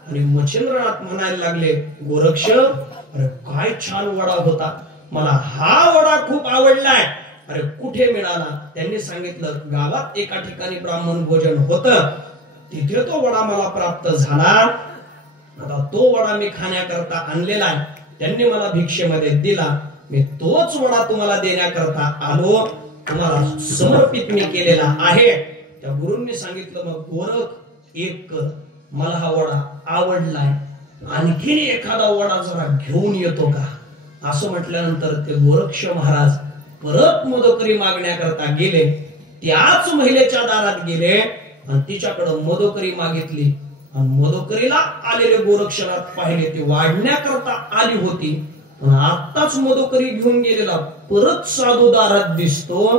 आणि मच्छिंद्रनाथ म्हणायला लागले, गोरक्ष अरे काय छान वडा होता, मला हा वडा खूप आवडलाय. अरे कुठे मिळाला? त्यांनी सांगितलं गावात एका ठिकाणी ब्राह्मण भोजन होतं, तिथे तो वडा मला प्राप्त झाला. आता तो वडा मी खाण्याकरता आणलेला आहे, त्यांनी मला भिक्षेमध्ये दिला, मी तोच वडा तुम्हाला देण्याकरता आलो, तुम्हाला समर्पित मी केलेला आहे. त्या गुरूंनी सांगितलं मग गोरख एक कर, मला हा वडा आवडलाय, आणखी एखादा वडा जरा घेऊन येतो का? असं म्हटल्यानंतर ते गोरक्ष महाराज परत मदोकरी मागण्याकरता गेले. त्याच महिलेच्या दारात गेले आणि तिच्याकडे मदोकरी मागितली. आणि मदोकरीला आलेले गोरक्षनाथ पाहिले, ती वाढण्याकरता आली होती, पण आत्ताच मदोकरी घेऊन गेलेला परत साधू दारात दिसतो.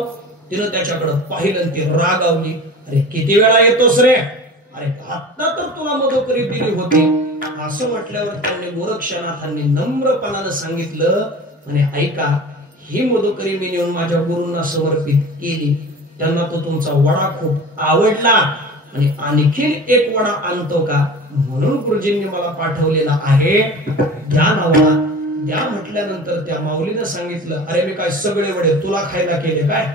तिनं त्याच्याकडे पाहिलं, ती रागावली, अरे किती वेळा येतोस रे, अरे आता तर तुला मदोकरी दिली होती. असं म्हटल्यावर त्यांनी गोरक्षनाथांनी नम्रपणानं सांगितलं, आणि ऐका, ही मदोकरी मी नेऊन माझ्या गुरूंना समर्पित केली, त्यांना तो तुमचा वडा खूप आवडला, आणि आणखीन एक वडा आणतो का म्हणून गुरुजींनी मला पाठवलेला आहे, द्या ना वडा द्या. म्हटल्यानंतर त्या माऊलीनं सांगितलं, अरे मी काय सगळे वडे तुला खायला केले काय?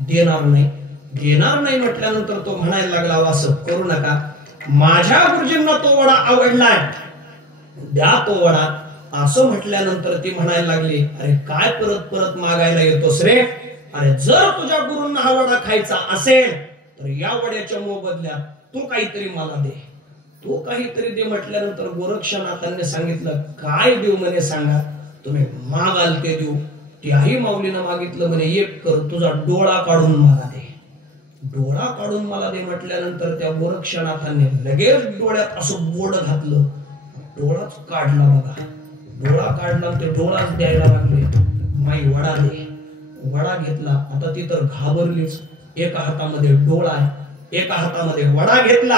देणार नाही. देणार नाही म्हटल्यानंतर तो म्हणायला लागला, असं करू नका, माझ्या गुरुजींना तो वडा आवडलाय, द्या तो वडा. असं म्हटल्यानंतर ती म्हणायला लागली, अरे काय परत परत मागायला येतोस रे, अरे जर तुझ्या गुरूंना हा वडा खायचा असेल तर या वड्याच्या मोबदल्यात तू काहीतरी मला दे, तू काहीतरी दे. म्हटल्यानंतर गोरक्षनाथांनी सांगितलं, काय देऊ म्हणे सांगा, तुम्ही मागाल ते देऊ. त्याही माऊलीनं मागितलं म्हणे, एक कर, तुझा डोळा काढून मला दे, डोळा काढून मला दे. म्हटल्यानंतर त्या गोरक्षनाथांनी लगेच डोळ्यात असं बोट घातलं, डोळाच काढला. बघा, डोळा काढला, ते डोळाच द्यायला लागले, माई वडा दे. वडा घेतला. आता ती तर घाबरलीच, एका हातामध्ये डोळा आहे, एका हातामध्ये वडा घेतला,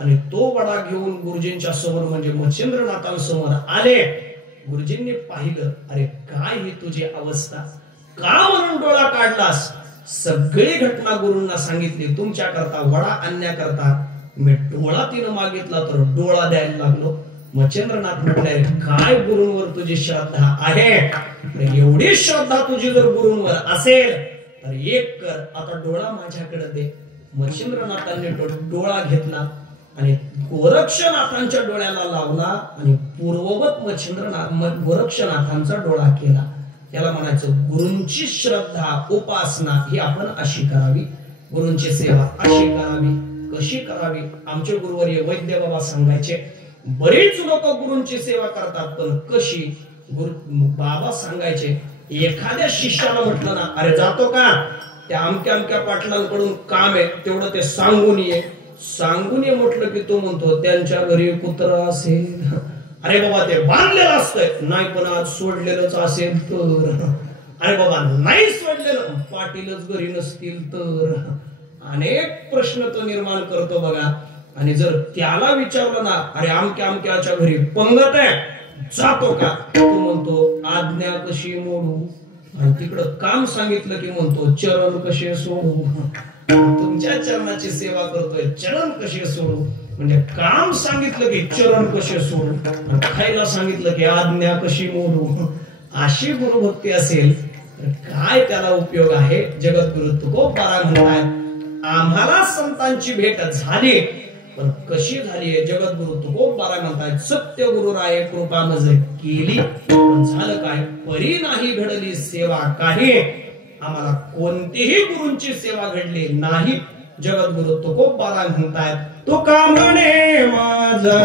आणि तो वडा घेऊन गुरुजींच्या समोर म्हणजे मच्छिंद्रनाथांसमोर आले. गुरुजींनी पाहिलं, अरे काय ही तुझी अवस्था, का म्हणून डोळा काढलास? सगळी घटना गुरूंना सांगितली. तुमच्या करता वडा आणण्याकरता मी डोळा तिनं मागितला तर डोळा द्यायला लागलो. मच्छिंद्रनाथ म्हटले, काय गुरूंवर तुझी श्रद्धा आहे? एवढी श्रद्धा तुझी जर गुरूंवर असेल तर एक कर, आता डोळा माझ्याकडे दे. मच्छिंद्रनाथांनी डोळा घेतला आणि गोरक्षनाथांच्या डोळ्याला लावला आणि पूर्ववत गोरक्षनाथांचा डोळा केला. याला म्हणायचं गुरूंची श्रद्धा उपासना ही आपण अशी करावी, गुरूंची सेवा अशी करावी. कशी करावी? आमचे गुरुवर्य वैद्य बाबा सांगायचे, बरेच लोक गुरूंची सेवा करतात, पण कशी? बाबा सांगायचे, एखाद्या शिष्याला म्हटलं ना, अरे जातो का, त्या अमक्या अमक्या पाटलांकडून काम आहे तेवढं ते सांगून ये. सांगून ये म्हटलं की तो म्हणतो, त्यांच्या घरी कुत्रा असेल, अरे बाबा ते बांधलेलं असतंय, नाही पण आज सोडलेलंच असेल तर, अरे बाबा नाही सोडलेलं, पाटीलच घरी नसतील तर, अनेक प्रश्न तो निर्माण करतो बघा. आणि जर त्याला विचारलं ना, अरे अमक्या अमक्याच्या घरी पंगत आहे, जातो का, तो म्हणतो आज्ञा कशी मोडू, आणि तिकडं काम सांगितलं की म्हणतो चरण कसे सोडू. तुमच्या चरणाची सेवा करतोय, चरण कसे सोडू, म्हणजे काम सांगितलं की चरण कसे सोडू, खायला सांगितलं की आज्ञा कशी मोडू. अशी गुरुभक्ती असेल तर काय त्याला उपयोग आहे? जगद्गुरु तुकोबाराय म्हणतात, आम्हाला संतांची भेट झाली, पण कशी झाली आहे जगद्गुरु तुकोबाराय म्हणतायत सत्य गुरुराय कृपा मज केली पण झालं काय परी नाही घडली सेवा काही आम्हाला कोणतीही गुरूंची सेवा घडली नाही जगद्गुरु तुकोबाराय म्हणतायत तुका म्हणे माझा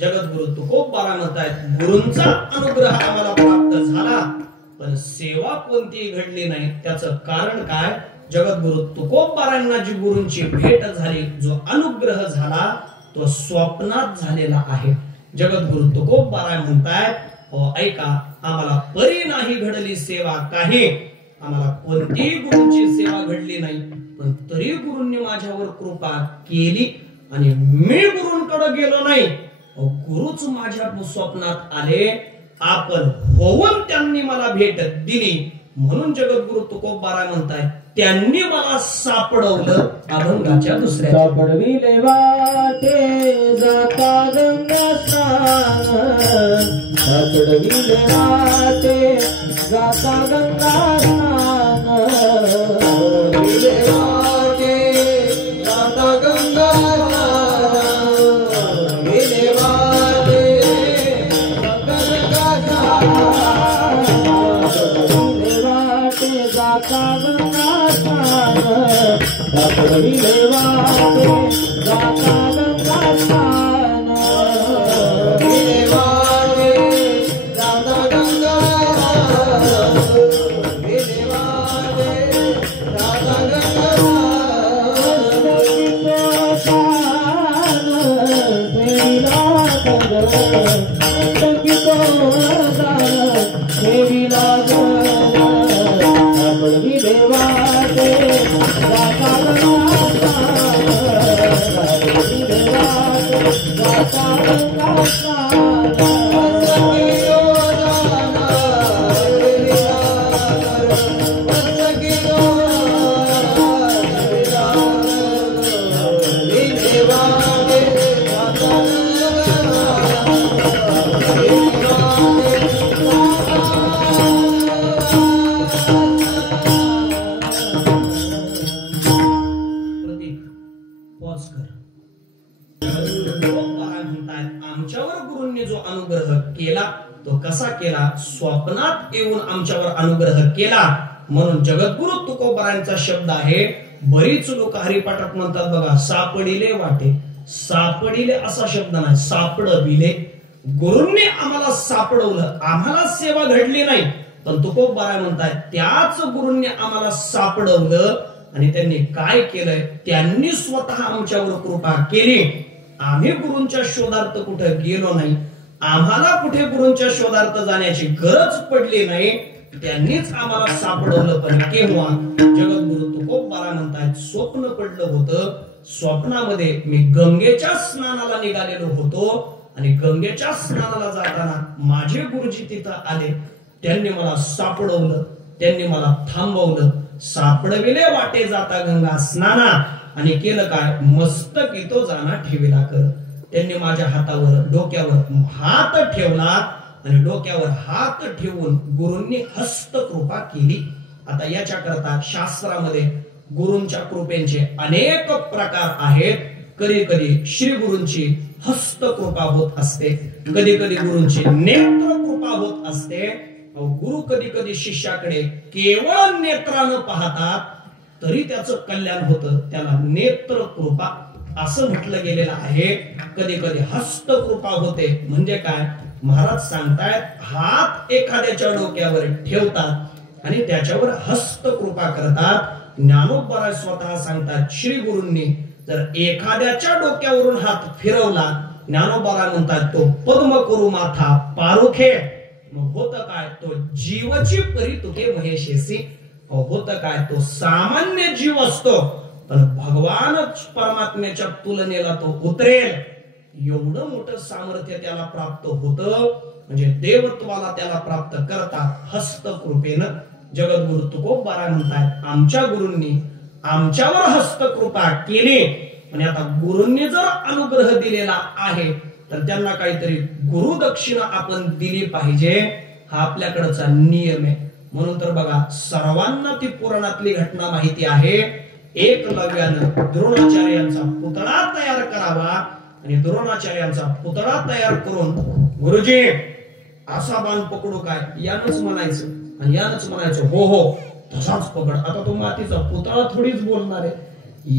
जगद्गुरु तुकोबाराय म्हणतायत गुरूंचा अनुग्रह आम्हाला प्राप्त झाला पण सेवा कोणतीही घडली नाही त्याचं कारण काय जगद्गुरु तुकोबारायांना जी गुरूंची भेट झाली जो अनुग्रह झाला तो स्वप्नात झालेला आहे जगद्गुरु तुकोबाराय म्हणतायत ऐका आम्हाला परी नाही घडली सेवा काही आम्हाला कोणतीही गुरूंची सेवा घडली नाही पण तरी गुरूंनी माझ्यावर कृपा केली आणि मी गुरूंकडे गेलो नाही गुरुच माझ्या स्वप्नात आले आपण होऊन त्यांनी मला भेट दिली म्हणून जगद्गुरु तुकोबाराय म्हणतायत त्यांनी मला सापडवलं अभंगाच्या दुसऱ्या सापडविले वाटे जाता गंगा स्नान सापडविले वाटे जाता गंगा स्नान सापडविले वाटे जाता गंगा सापडविले वाटे जाता गंगा स्नान सापडविले वाटे जाता गंगा स्नान सापडविले वाटे तो कसा केला? स्वप्नात येऊन आमच्यावर अनुग्रह केला. म्हणून जगद्गुरु तुकोबारायांचा शब्द आहे. बरीच लोक हरिपाठात म्हणतात बघा, सापडिले वाटे. सापडिले असा शब्द नाही, सापडविले. गुरूंनी आम्हाला सापडवलं, आम्हाला सेवा घडली नाही, पण तुकोबाराय म्हणताय त्याच गुरूंनी आम्हाला सापडवलं. आणि त्यांनी काय केलंय? त्यांनी स्वतः आमच्यावर कृपा केली. आम्ही गुरूंच्या शोधार्थ कुठे गेलो नाही, आम्हाला कुठे गुरूंच्या शोधार्थ जाण्याची गरज पडली नाही. त्यांनीच आम्हाला सापडवलं. पण केव्हा? जगद्गुरु तुकोबाराय म्हणतायत स्वप्न पडलं होतं. स्वप्नामध्ये मी गंगेच्या स्नानाला निघालेलो होतो आणि गंगेच्या स्नानाला जाताना माझे गुरुजी तिथं आले. त्यांनी मला सापडवलं, त्यांनी मला थांबवलं. सापडविले वाटे जाता गंगा स्नाना. आणि केलं काय? मस्तकी तो जाना ठेविला कर. त्यांनी माझ्या हातावर, डोक्यावर हात ठेवला आणि डोक्यावर हात ठेवून गुरूंनी हस्तकृपा केली. आता याच्या करता शास्त्रामध्ये गुरूंच्या कृपेचे अनेक प्रकार आहेत. कधी कधी श्री गुरूंची हस्तकृपा होत असते, कधी कधी गुरूंची नेत्र कृपा होत असते. गुरु कधी कधी शिष्याकडे केवळ नेत्रानं पाहतात तरी त्याचं कल्याण होतं, त्याला नेत्र कृपा असं म्हटलं गेलेलं आहे. कधी कधी हस्तकृपा होते. म्हणजे काय? महाराज सांगतायत हात एखाद्याच्या डोक्यावर ठेवतात आणि त्याच्यावर हस्तकृपा करतात. ज्ञानोबा स्वतः सांगतात श्री गुरूंनी जर एखाद्याच्या डोक्यावरून हात फिरवला, ज्ञानोबा म्हणतात तो पद्म करू माथा पारुखे. मग होतं काय? तो जीवची परी तुके महेशेसी. होतं काय? तो सामान्य जीव असतो पण भगवान परमात्म्याच्या तुलनेला तो उतरेल. एवढं मोठं सामर्थ्य त्याला प्राप्त होतं. म्हणजे देवत्वाला त्याला प्राप्त करतात हस्तकृपेनं. जगद्गुरु तुकोबाराय म्हणतात आमच्या गुरूंनी आमच्यावर हस्तकृपा केली. आणि आता गुरूंनी जर अनुग्रह दिलेला आहे तर त्यांना काहीतरी गुरुदक्षिणा आपण दिली पाहिजे. हा आपल्याकडचा नियम आहे. म्हणून तर बघा, सर्वांना ती पुराणातली घटना माहिती आहे. एकलव्यानं द्रोणाचार्यांचा पुतळा तयार करावा आणि द्रोणाचार्यांचा पुतळा तयार करून गुरुजी असा बाण पकडू काय? यानच म्हणायचं आणि यानच म्हणायचं हो हो तसाच पकड. आता तो मातीचा पुतळा थोडीच बोलणार आहे,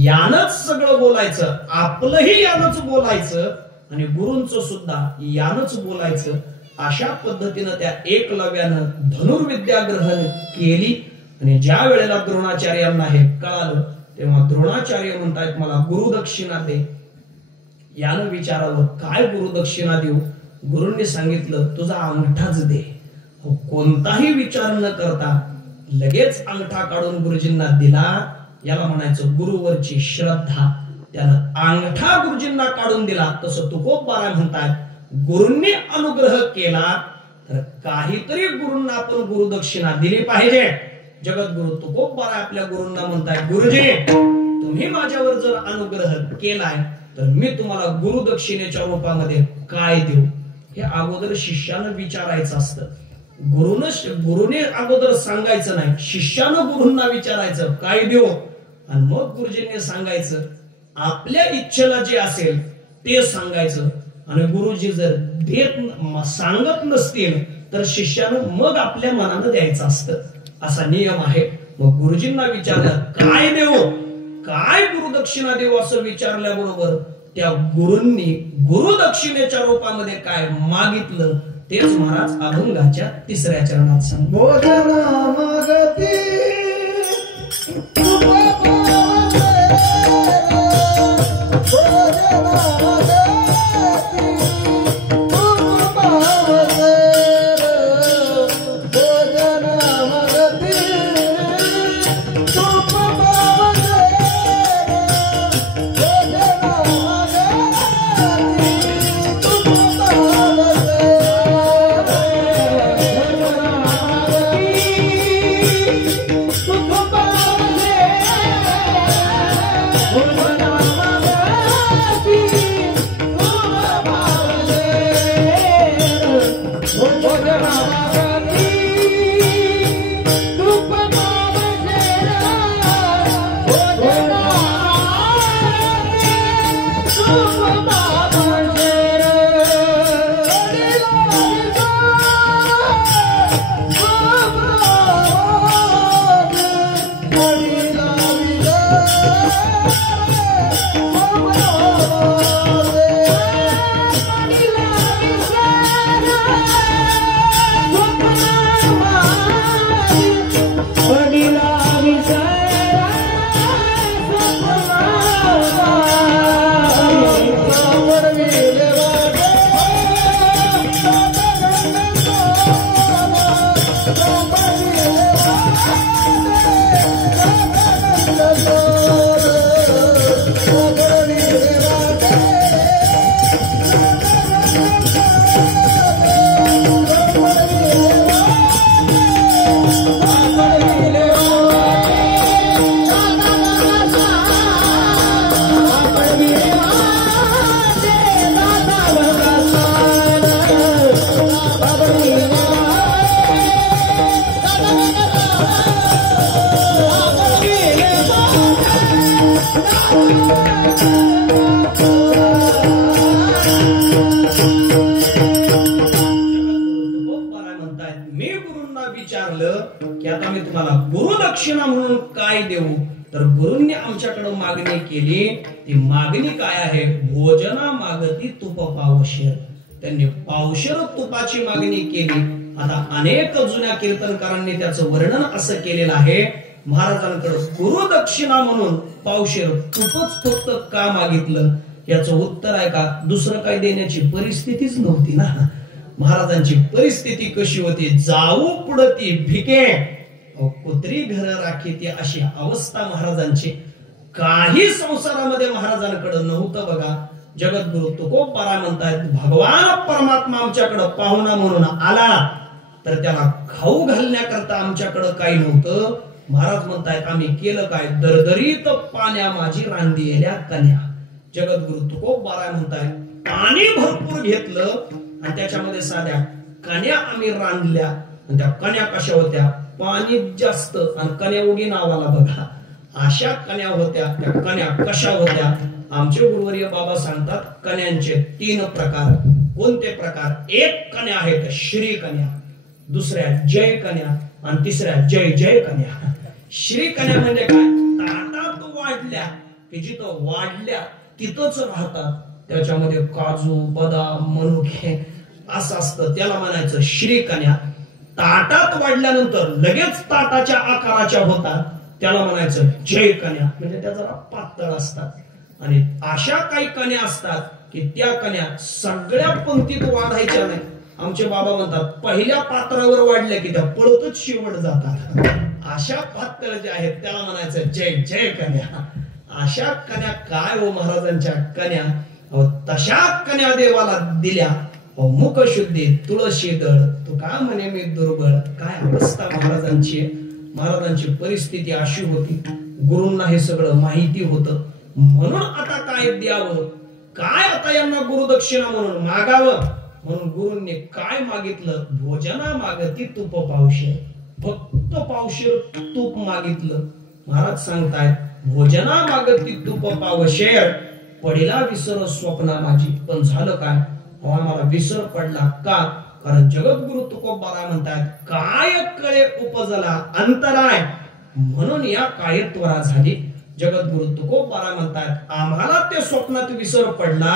यानच सगळं बोलायचं. आपलंही यानच बोलायचं आणि गुरूंचं सुद्धा यानच बोलायचं. अशा पद्धतीनं त्या एकलव्यानं धनुर्विद्या ग्रहण केली. आणि ज्या वेळेला द्रोणाचार्यांना हे कळालं तेव्हा द्रोणाचार्य म्हणतायत मला गुरुदक्षिणा दे. यानं विचारावं काय गुरुदक्षिणा देऊ? गुरूंनी सांगितलं तुझा अंगठाच दे. कोणताही विचार न करता लगेच अंगठा काढून गुरुजींना दिला. याला म्हणायचं गुरुवरची श्रद्धा. त्यानं अंगठा गुरुजींना काढून दिला. तसं तुकोबाराय म्हणतात गुरूंनी अनुग्रह केला तर काहीतरी गुरूंना आपण गुरुदक्षिणा दिली पाहिजे. जगद्गुरु तुकोबाराय आपल्या गुरूंना म्हणताय गुरुजी तुम्ही माझ्यावर जर अनुग्रह केलाय तर मी तुम्हाला गुरुदक्षिणेच्या रूपामध्ये काय देऊ? हे अगोदर शिष्यानं विचारायचं असतं. गुरुने अगोदर सांगायचं नाही, शिष्यानं गुरूंना विचारायचं काय देऊ. आणि मग गुरुजींनी सांगायचं आपल्या इच्छेला जे असेल ते सांगायचं. आणि गुरुजी जर सांगत नसतील तर शिष्यानं मग आपल्या मनानं द्यायचं असतं. असा नियम आहे. मग गुरुजींना विचारलं काय देऊ, काय गुरुदक्षिणा देऊ असं विचारल्याबरोबर त्या गुरूंनी गुरुदक्षिणेच्या रूपामध्ये काय मागितलं तेच महाराज अभंगाच्या 3ऱ्या चरणात सांगतात. विचारलं की आता मी तुम्हाला गुरुदक्षिणा म्हणून काय देऊ, तर गुरूंनी आमच्याकडे मागणी केली. ती मागणी काय आहे? भोजना मागती तुप पावशेर. त्यांनी पावशेर तुपाची मागणी केली. आता अनेक जुन्या कीर्तनकारांनी त्याचं वर्णन असं केलेलं आहे, महाराजांकडे गुरुदक्षिणा म्हणून पावशेर तुपच फक्त का मागितलं? याचं उत्तर आहे का, दुसरं काही देण्याची परिस्थितीच नव्हती ना. महाराजांची परिस्थिती कशी होती? जाऊ पुढती भिके कुत्री घर राखी, ती अशी अवस्था महाराजांची. काही संसारामध्ये महाराजांकडे नव्हतं बघा. जगद्गुरु तुकोबाराय म्हणतायत, भगवान परमात्मा आमच्याकडे पाहुणा म्हणून आला तर त्याला खाऊ घालण्याकरता आमच्याकडे काही नव्हतं. महाराज म्हणतायत आम्ही केलं काय? दरदरीत पाण्या माझी रांधलेल्या कन्या. जगद्गुरु तुकोबाराय म्हणतायत पाणी भरपूर घेतलं आणि त्याच्यामध्ये साध्या कन्या आम्ही रांधल्या. आणि त्या कन्या कशा होत्या? पाणी जास्त आणि कन्या उगी नावाला बघा, अशा कन्या होत्या. त्या कन्या कशा होत्या? आमचे गुरुवर्य बाबा सांगतात कन्यांचे 3 प्रकार. कोणते प्रकार? एक कन्या आहेत श्री कन्या, दुसऱ्या जय कन्या आणि तिसऱ्या जय जय कन्या. श्री कन्या म्हणजे काय? ताटात वाढल्या की जिथं वाढल्या तिथंच राहतात. त्याच्यामध्ये काजू बदाम मनुके असं असतं, त्याला म्हणायचं श्री कन्या. ताटात वाढल्यानंतर लगेच ताटाच्या आकाराच्या होतात, त्याला म्हणायचं जय कन्या, म्हणजे त्या जरा पातळ असतात. आणि अशा काही कन्या असतात की त्या कन्या सगळ्या पंक्तीत वाढायच्या नाही. आमचे बाबा म्हणतात पहिल्या पात्रावर वाढल्या की त्या पळतच शेवट जातात. अशा पातळ ज्या आहेत त्याला म्हणायचं जय जय कन्या. अशा कन्या काय हो महाराजांच्या कन्या. तशा कन्या देवाला दिल्या. मुख शुद्धी तुळशी दळ, तू का म्हणे मी दुर्बळ. काय अवस्था महाराजांची. महाराजांची परिस्थिती अशी होती. गुरूंना हे सगळं माहिती होतं. म्हणून आता काय द्यावं, काय आता यांना गुरुदक्षिणा म्हणून मागावं. म्हणून गुरूंनी काय मागितलं? भोजना मागती तूप पावशेर. फक्त पावशेर तूप मागितलं. महाराज सांगतायत भोजना मागती तूप पावशेर, पडिला विसर स्वप्ना माझी. पण झालं काय? आम्हाला विसर पडला का? कारण जगद्गुरु तुकोबाराय म्हणतात काय कळे उपजला अंतराय, म्हणून या काय त्वरा झाली. जगद्गुरु तुकोबाराय म्हणतात आम्हाला ते स्वप्नात विसर पडला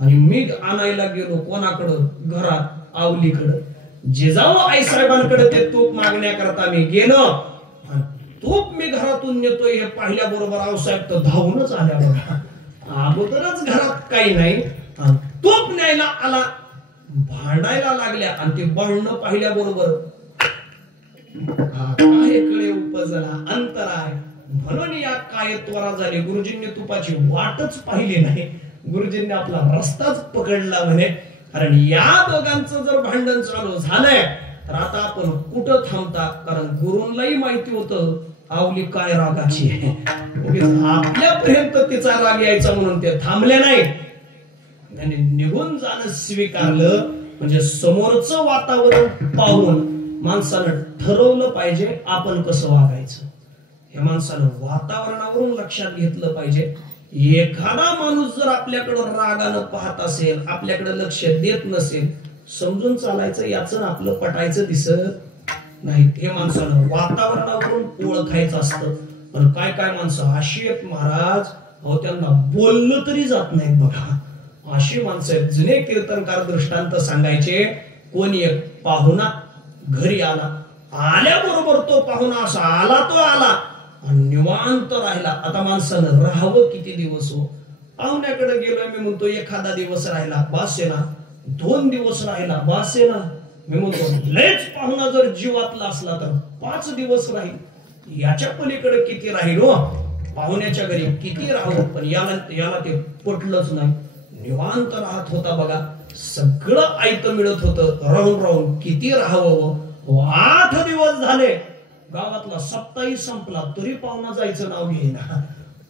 आणि मी आणायला गेलो कोणाकडं? घरात आवलीकडं. जिजाऊ आई साहेबांकडे ते तूप मागण्याकरता मी गेलो. तूप मी घरातून नेतोय हे पाहिल्या बरोबर आऊसाहेब तर धावूनच आल्या बघा. अगोदरच घरात काही नाही, तूप न्यायला आला, भांडायला लागल्या. आणि ते भांडणं पाहिल्या बरोबर काय कळे उपजला अंतराय, म्हणून या काय त्वरा झाली. गुरुजींनी तुपाची वाटच पाहिली नाही. गुरुजींनी आपला रस्ताच पकडला म्हणे. कारण या दोघांचं जर भांडण चालू झालंय तर आता आपण कुठं थांबता. कारण गुरूंनाही माहिती होतं आवली काय रागाची आहे. आपल्यापर्यंत तिचा राग यायचा म्हणून ते थांबले नाही. त्यांनी निघून जाणं स्वीकारलं. म्हणजे समोरचं वातावरण पाहून माणसानं ठरवलं पाहिजे आपण कसं वागायचं. हे माणसानं वातावरणावरून लक्षात घेतलं पाहिजे. एखादा माणूस जर आपल्याकडे रागानं पाहत असेल, आपल्याकडे लक्ष देत नसेल, समजून चालायचं याचं आपलं पटायचं दिसत नाही. हे माणसानं वातावरणावरून ओळखायचं असतं. पण काय काय माणसं अशी आहेत महाराज, अहो त्यांना बोललं तरी जात नाही बघा. अशी माणसं आहेत. जुने कीर्तनकार दृष्टांत सांगायचे. कोणी एक पाहुणा घरी आला, आल्याबरोबर तो पाहुणा असा आला तो आला आणि निवांत राहिला. आता माणसानं राहावं किती दिवस हो. पाहुण्याकडे गेलोय मी म्हणतो एखादा दिवस राहिला बास आहे ना, 2 दिवस राहिला बास आहे ना. मी म्हणतो लयच पाहुणा जर जीवातला असला तर 5 दिवस राहील. याच्या पलीकडे किती राहील हो. पाहुण्याच्या घरी किती राहू. पण याला ते पटलंच नाही. निवांत राहत होता बघा. सगळं आयतं मिळत होतं. राहून राहून किती राहावं. 8 दिवस झाले. गावातला सप्ताही संपला तरी पाहुणा जायचं नाव घेईना.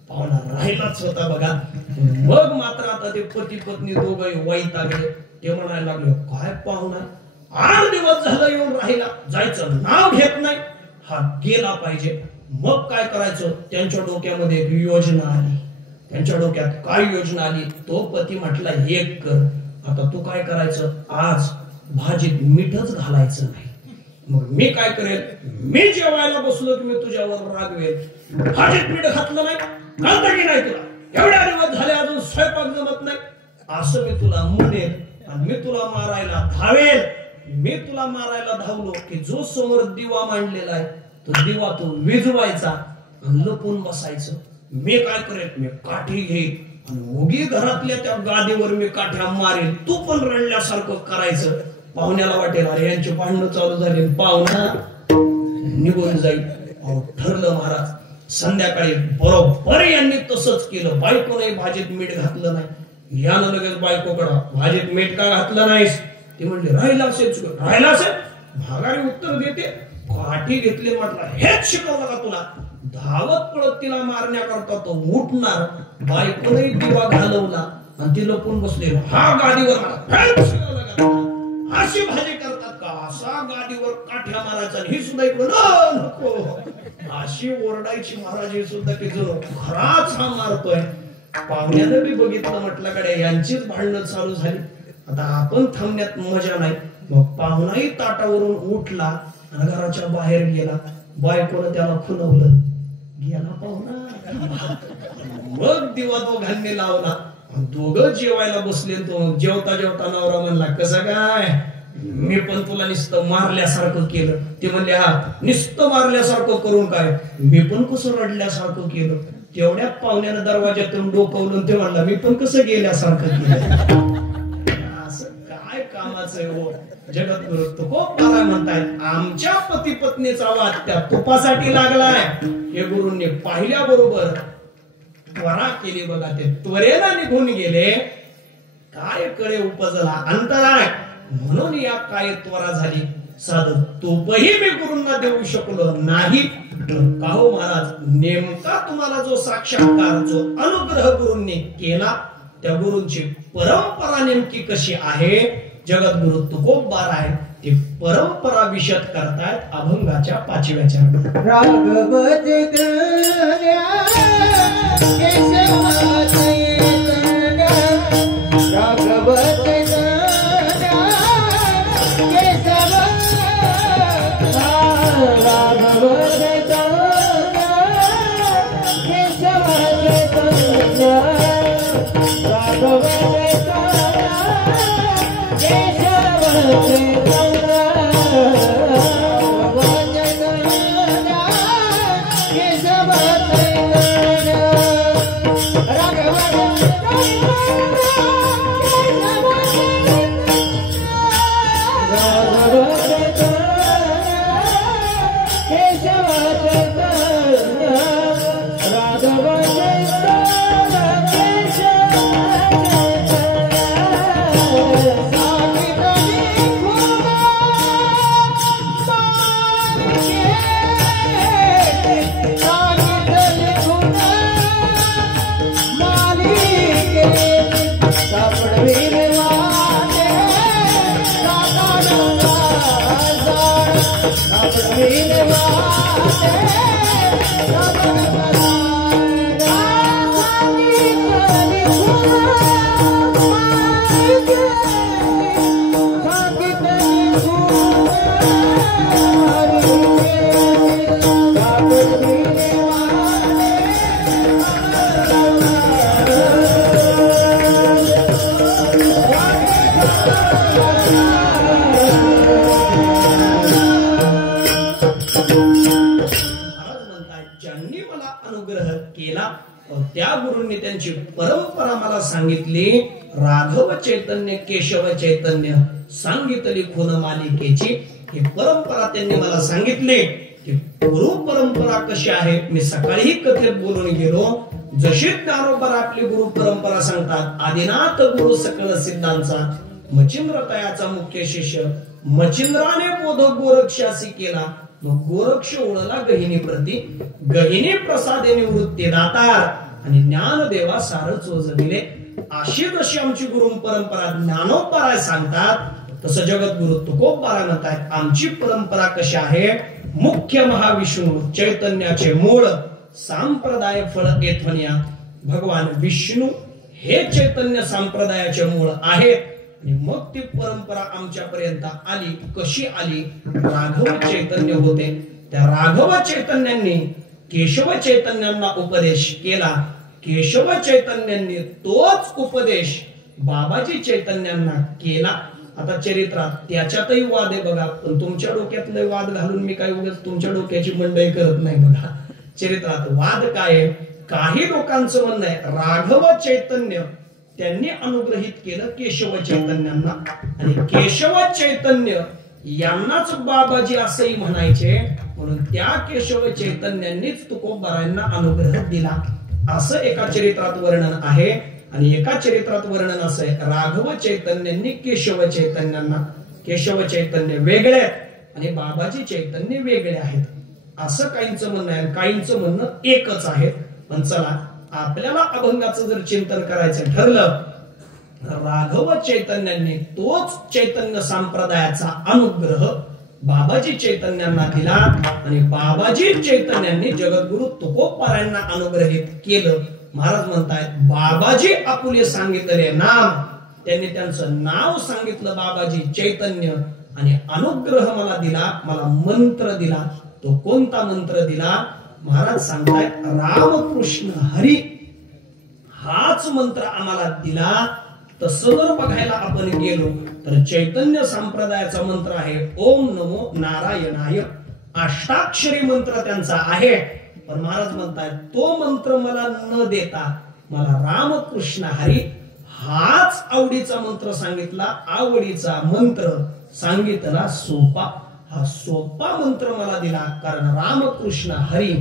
पाहुणा राहिलाच होता बघा. मग मात्र आता ते पती पत्नी दोघंही वैतागले. ते म्हणायला लागले काय पाहुणा 8 दिवस झालं येऊन राहिला, जायचं नाव घेत नाही, हा गेला पाहिजे. मग काय करायचं? त्यांच्या डोक्यामध्ये एक योजना आली. त्यांच्या डोक्यात काय योजना आली? तो पती म्हटला एक कर, आता तू काय करायचं? आज भाजीत मीठच घालायचं नाही. मग मी काय करेल, मी जेवायला बसलो की मी तुझ्यावर रागवेल. भाजीत मीठ घातलं नाही, कळतं की नाही तुला, एवढ्या दिवस झाले अजून स्वयंपाक जमत नाही, असं मी तुला म्हणेल आणि मी तुला मारायला धावेल. मी तुला मारायला धावलो की जो समोर दिवा मांडलेला आहे तो दिवा तो विझवायचा आणि लपून बसायचं. मी काय करेल, मी काठी घेईन आणि उगी घरातल्या त्या गादीवर मी काठ्या मारेल. तू पण रडल्यासारखं करायचं. पाहुण्याला वाटेल अरे यांची भांडणं चालू झाली, पाहुणा निघून जाईल. ठरलं महाराज. संध्याकाळी बरोबर यांनी तसंच केलं. बायकोने भाजीत मीठ घातलं नाही. यानं लगेच बायकोकडं भाजीत मीठ का घातलं नाहीस, ती म्हणली राहिला असेल, राहिला असेल. भागारी उत्तर देते, काठी घेतली, म्हटलं हेच शिकवलं का तुला. धावत पळत तिला मारण्याकरता तो उठणार. बायकोने दिवा घालवला आणि ती लपून बसली. हा गादीवर मला शिकवलं का, अशी भाजी करतात का, असा गादीवर काठ्या मारायचा. ही सुद्धा इकडं नको अशी ओरडायची महाराज. ही सुद्धा की जो खराच हा मारतोय. पाहुण्यानं बी बघितलं, म्हटलं कडे यांचीच भांडणं चालू झाली, आता आपण थांबण्यात मजा नाही. मग पाहुणाही ताटावरून उठला आणि घराच्या बाहेर गेला. बायकोनं त्याला खुणवलं, गेला पाहुणा. मग दिवा दोघांनी लावला, दोघं जेवायला बसले. तो जेवता जेवता नवरा म्हणला कसं काय, मी पण तुला नुसतं मारल्यासारखं केलं. ते म्हणले हा नुसतं मारल्यासारखं करून काय, मी पण कसं रडल्यासारखं केलं. तेवढ्यात पाहुण्यानं दरवाज्यातून डोकावलं. ते म्हणला मी पण कसं गेल्यासारखं केलं. असं काय कामाचं हो. जगद्गुरु तुकोबाराय म्हणतायत आमच्या पती पत्नीचा वाद त्या तुपासाठी लागलाय. हे गुरूंनी पाहिल्याबरोबर त्वरा केली बघा. ते त्वरेला निघून गेले. काय कळे उपजला अंतराय, म्हणून या काय त्वरा झाली. साधं तूपही मी गुरूंना देऊ शकलो नाही. का हो महाराज, नेमका तुम्हाला जो साक्षात्कार, जो अनुग्रह गुरूंनी केला, त्या गुरूंची परंपरा नेमकी कशी आहे. जगद्गुरु तुकोबाराय ते परंपरा विशद करतायत अभंगाच्या 5व्या चरणात. राघव चैतन्य केशव चैतन्य, राघव चैतन्य केशव, राघव चैतन्य केशव चैतन्य, राघव त्या गुरूंनी त्यांची परंपरा मला सांगितली. राघव चैतन्य केशव चैतन्य सांगितली खून मालिकेची ही परंपरा त्यांनी मला सांगितली. की गुरु परंपरा कशी आहे मी सकाळी कथेत बोलून गेलो. जशी ज्ञानोबर आपली गुरु परंपरा सांगतात. आदिनाथ गुरु सकळ सिद्धांचा मचिंद्र तयाचा मुख्य शिष्य. मचिंद्राने बोध गोरक्षासी केला. मग गोरक्ष ओळला गहिनी प्रती. गहिनी प्रसादे निवृत्ती दातार आणि ज्ञानदेवा सार चोजविले. अशी जशी आमची गुरु परंपरा ज्ञानोबराय सांगतात तसं जगद्गुरु तुकोबाराय म्हणतात आमची परंपरा कशी आहे. मुख्य महाविष्णू चैतन्याचे मूळ संप्रदाय फळ येथनिया. भगवान विष्णू हे चैतन्य संप्रदायाचे मूळ आहेत. आणि मग ती परंपरा आमच्यापर्यंत आली. कशी आली? राघव चैतन्य होते. त्या राघव चैतन्यांनी केशव चैतन्यांना उपदेश केला. केशव चैतन्यांनी तोच उपदेश बाबाजी चैतन्यांना केला. आता चरित्रात त्याच्यातही वाद आहे बघा, पण तुमच्या डोक्यातले वाद घालून मी काय उगाच तुमच्या डोक्याची मंडई करत नाही बघा. चरित्रात वाद काय आहे? काही लोकांचं म्हणणं आहे राघव चैतन्य त्यांनी अनुग्रहित केलं केशव चैतन्यांना, आणि केशव चैतन्य यांनाच बाबाजी असंही म्हणायचे, म्हणून त्या केशव चैतन्यांनीच तुकोबारायांना अनुग्रह दिला, असं एका चरित्रात वर्णन आहे. आणि एका चरित्रात वर्णन असं आहे राघव चैतन्यांनी केशव चैतन्यांना, केशव चैतन्य वेगळे आहेत आणि बाबाजी चैतन्य वेगळे आहेत, असं काहींचं म्हणणं आहे. काहींचं म्हणणं एकच आहे. पण चला, आपल्याला अभंगाचं जर चिंतन करायचं ठरलं, राघव चैतन्यांनी तोच चैतन्य संप्रदायाचा अनुग्रह बाबाजी चैतन्यांना दिला, आणि बाबाजी चैतन्यांनी जगद्गुरु तुकोबारायांना अनुग्रहित केलं. महाराज म्हणतायत बाबाजी आपुले सांगितले नाम, त्यांनी त्यांचं नाव सांगितलं बाबाजी चैतन्य, आणि अनुग्रह मला दिला, मला मंत्र दिला. तो कोणता मंत्र दिला? महाराज सांगतायत रामकृष्ण हरी हाच मंत्र आम्हाला दिला. तसं जर बघायला आपण गेलो तर चैतन्य संप्रदायाचा मंत्र आहे ओम नमो नारायणाय. अष्टाक्षरी मंत्र त्यांचा आहे. पण महाराज म्हणतात तो मंत्र मला न देता मला रामकृष्ण हरी हाच आवडीचा मंत्र सांगितला. आवडीचा मंत्र सांगितला सोपा, हा सोपा मंत्र मला दिला, कारण रामकृष्ण हरी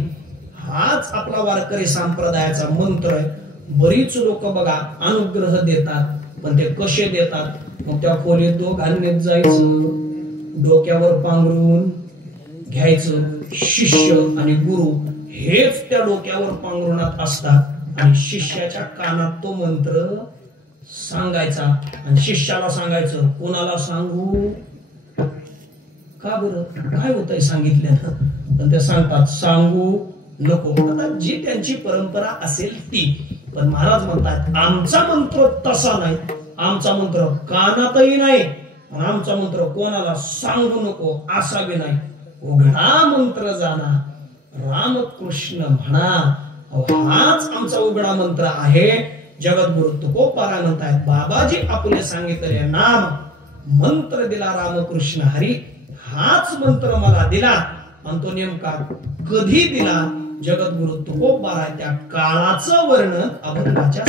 हाच आपला वारकरी संप्रदायाचा मंत्र आहे. बरीच लोक बघा अनुग्रह देतात, पण ते कसे देतात? मग त्या खोलीत दोघांनीच जायचं, डोक्यावर पांघरून घ्यायचं. शिष्य आणि गुरु हेच त्या डोक्यावर पांघरुणात असतात, आणि शिष्याच्या कानात तो मंत्र सांगायचा, आणि शिष्याला सांगायचं. कोणाला सांगू? का बरं? काय होतंय सांगितल्यानं? पण ते सांगतात सांगू नको. आता जी त्यांची परंपरा असेल ती. पण महाराज म्हणतात आमचा मंत्र तसा नाही. आमचा मंत्र कानातही नाही, आणि आमचा मंत्र कोणाला सांगू नको असा बी नाही. उघडा मंत्र जाणा रामकृष्ण म्हणा, हाच आमचा उघडा मंत्र आहे. जगद्गुरु तुकोबाराय म्हणतायत बाबाजी आपले सांगितले नाम, मंत्र दिला रामकृष्ण हरी, हाच मंत्र मला दिला. आणि तो नेमका कधी दिला? जगद्गुरु तुकोबाराय त्या काळाचं वर्णन अभंगाच्या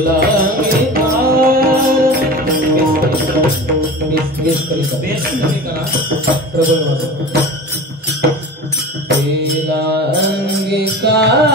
केला बेस कमी करा प्रबल वाजवा केला अंगीकार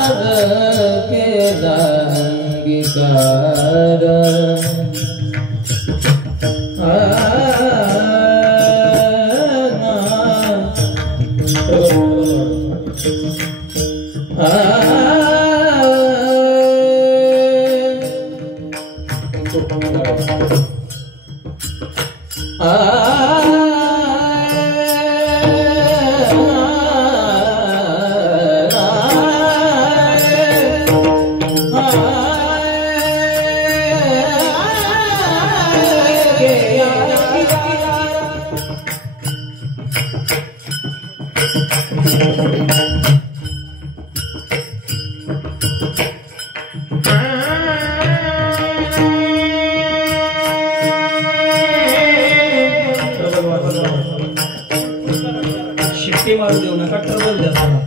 शिट्टी मारू देऊ नका ट्रबल द्या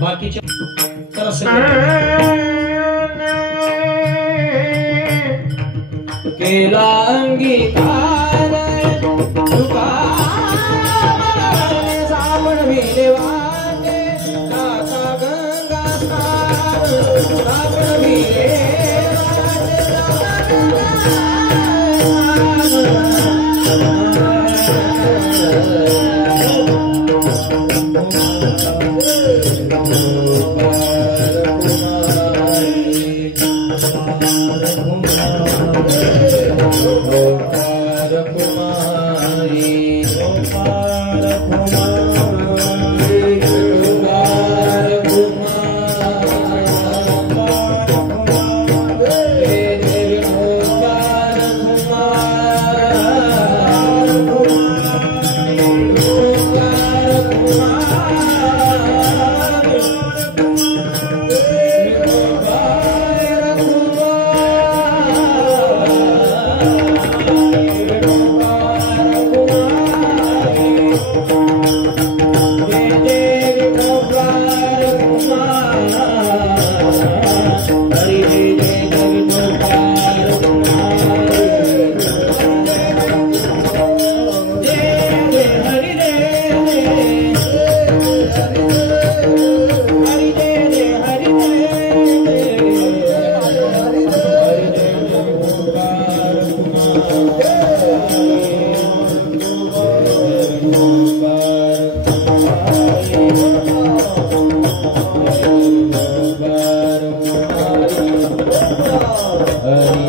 बाकीच्या तर केला अंगीकार साबण भिले वाटे काका गंगा साबण भिले Hare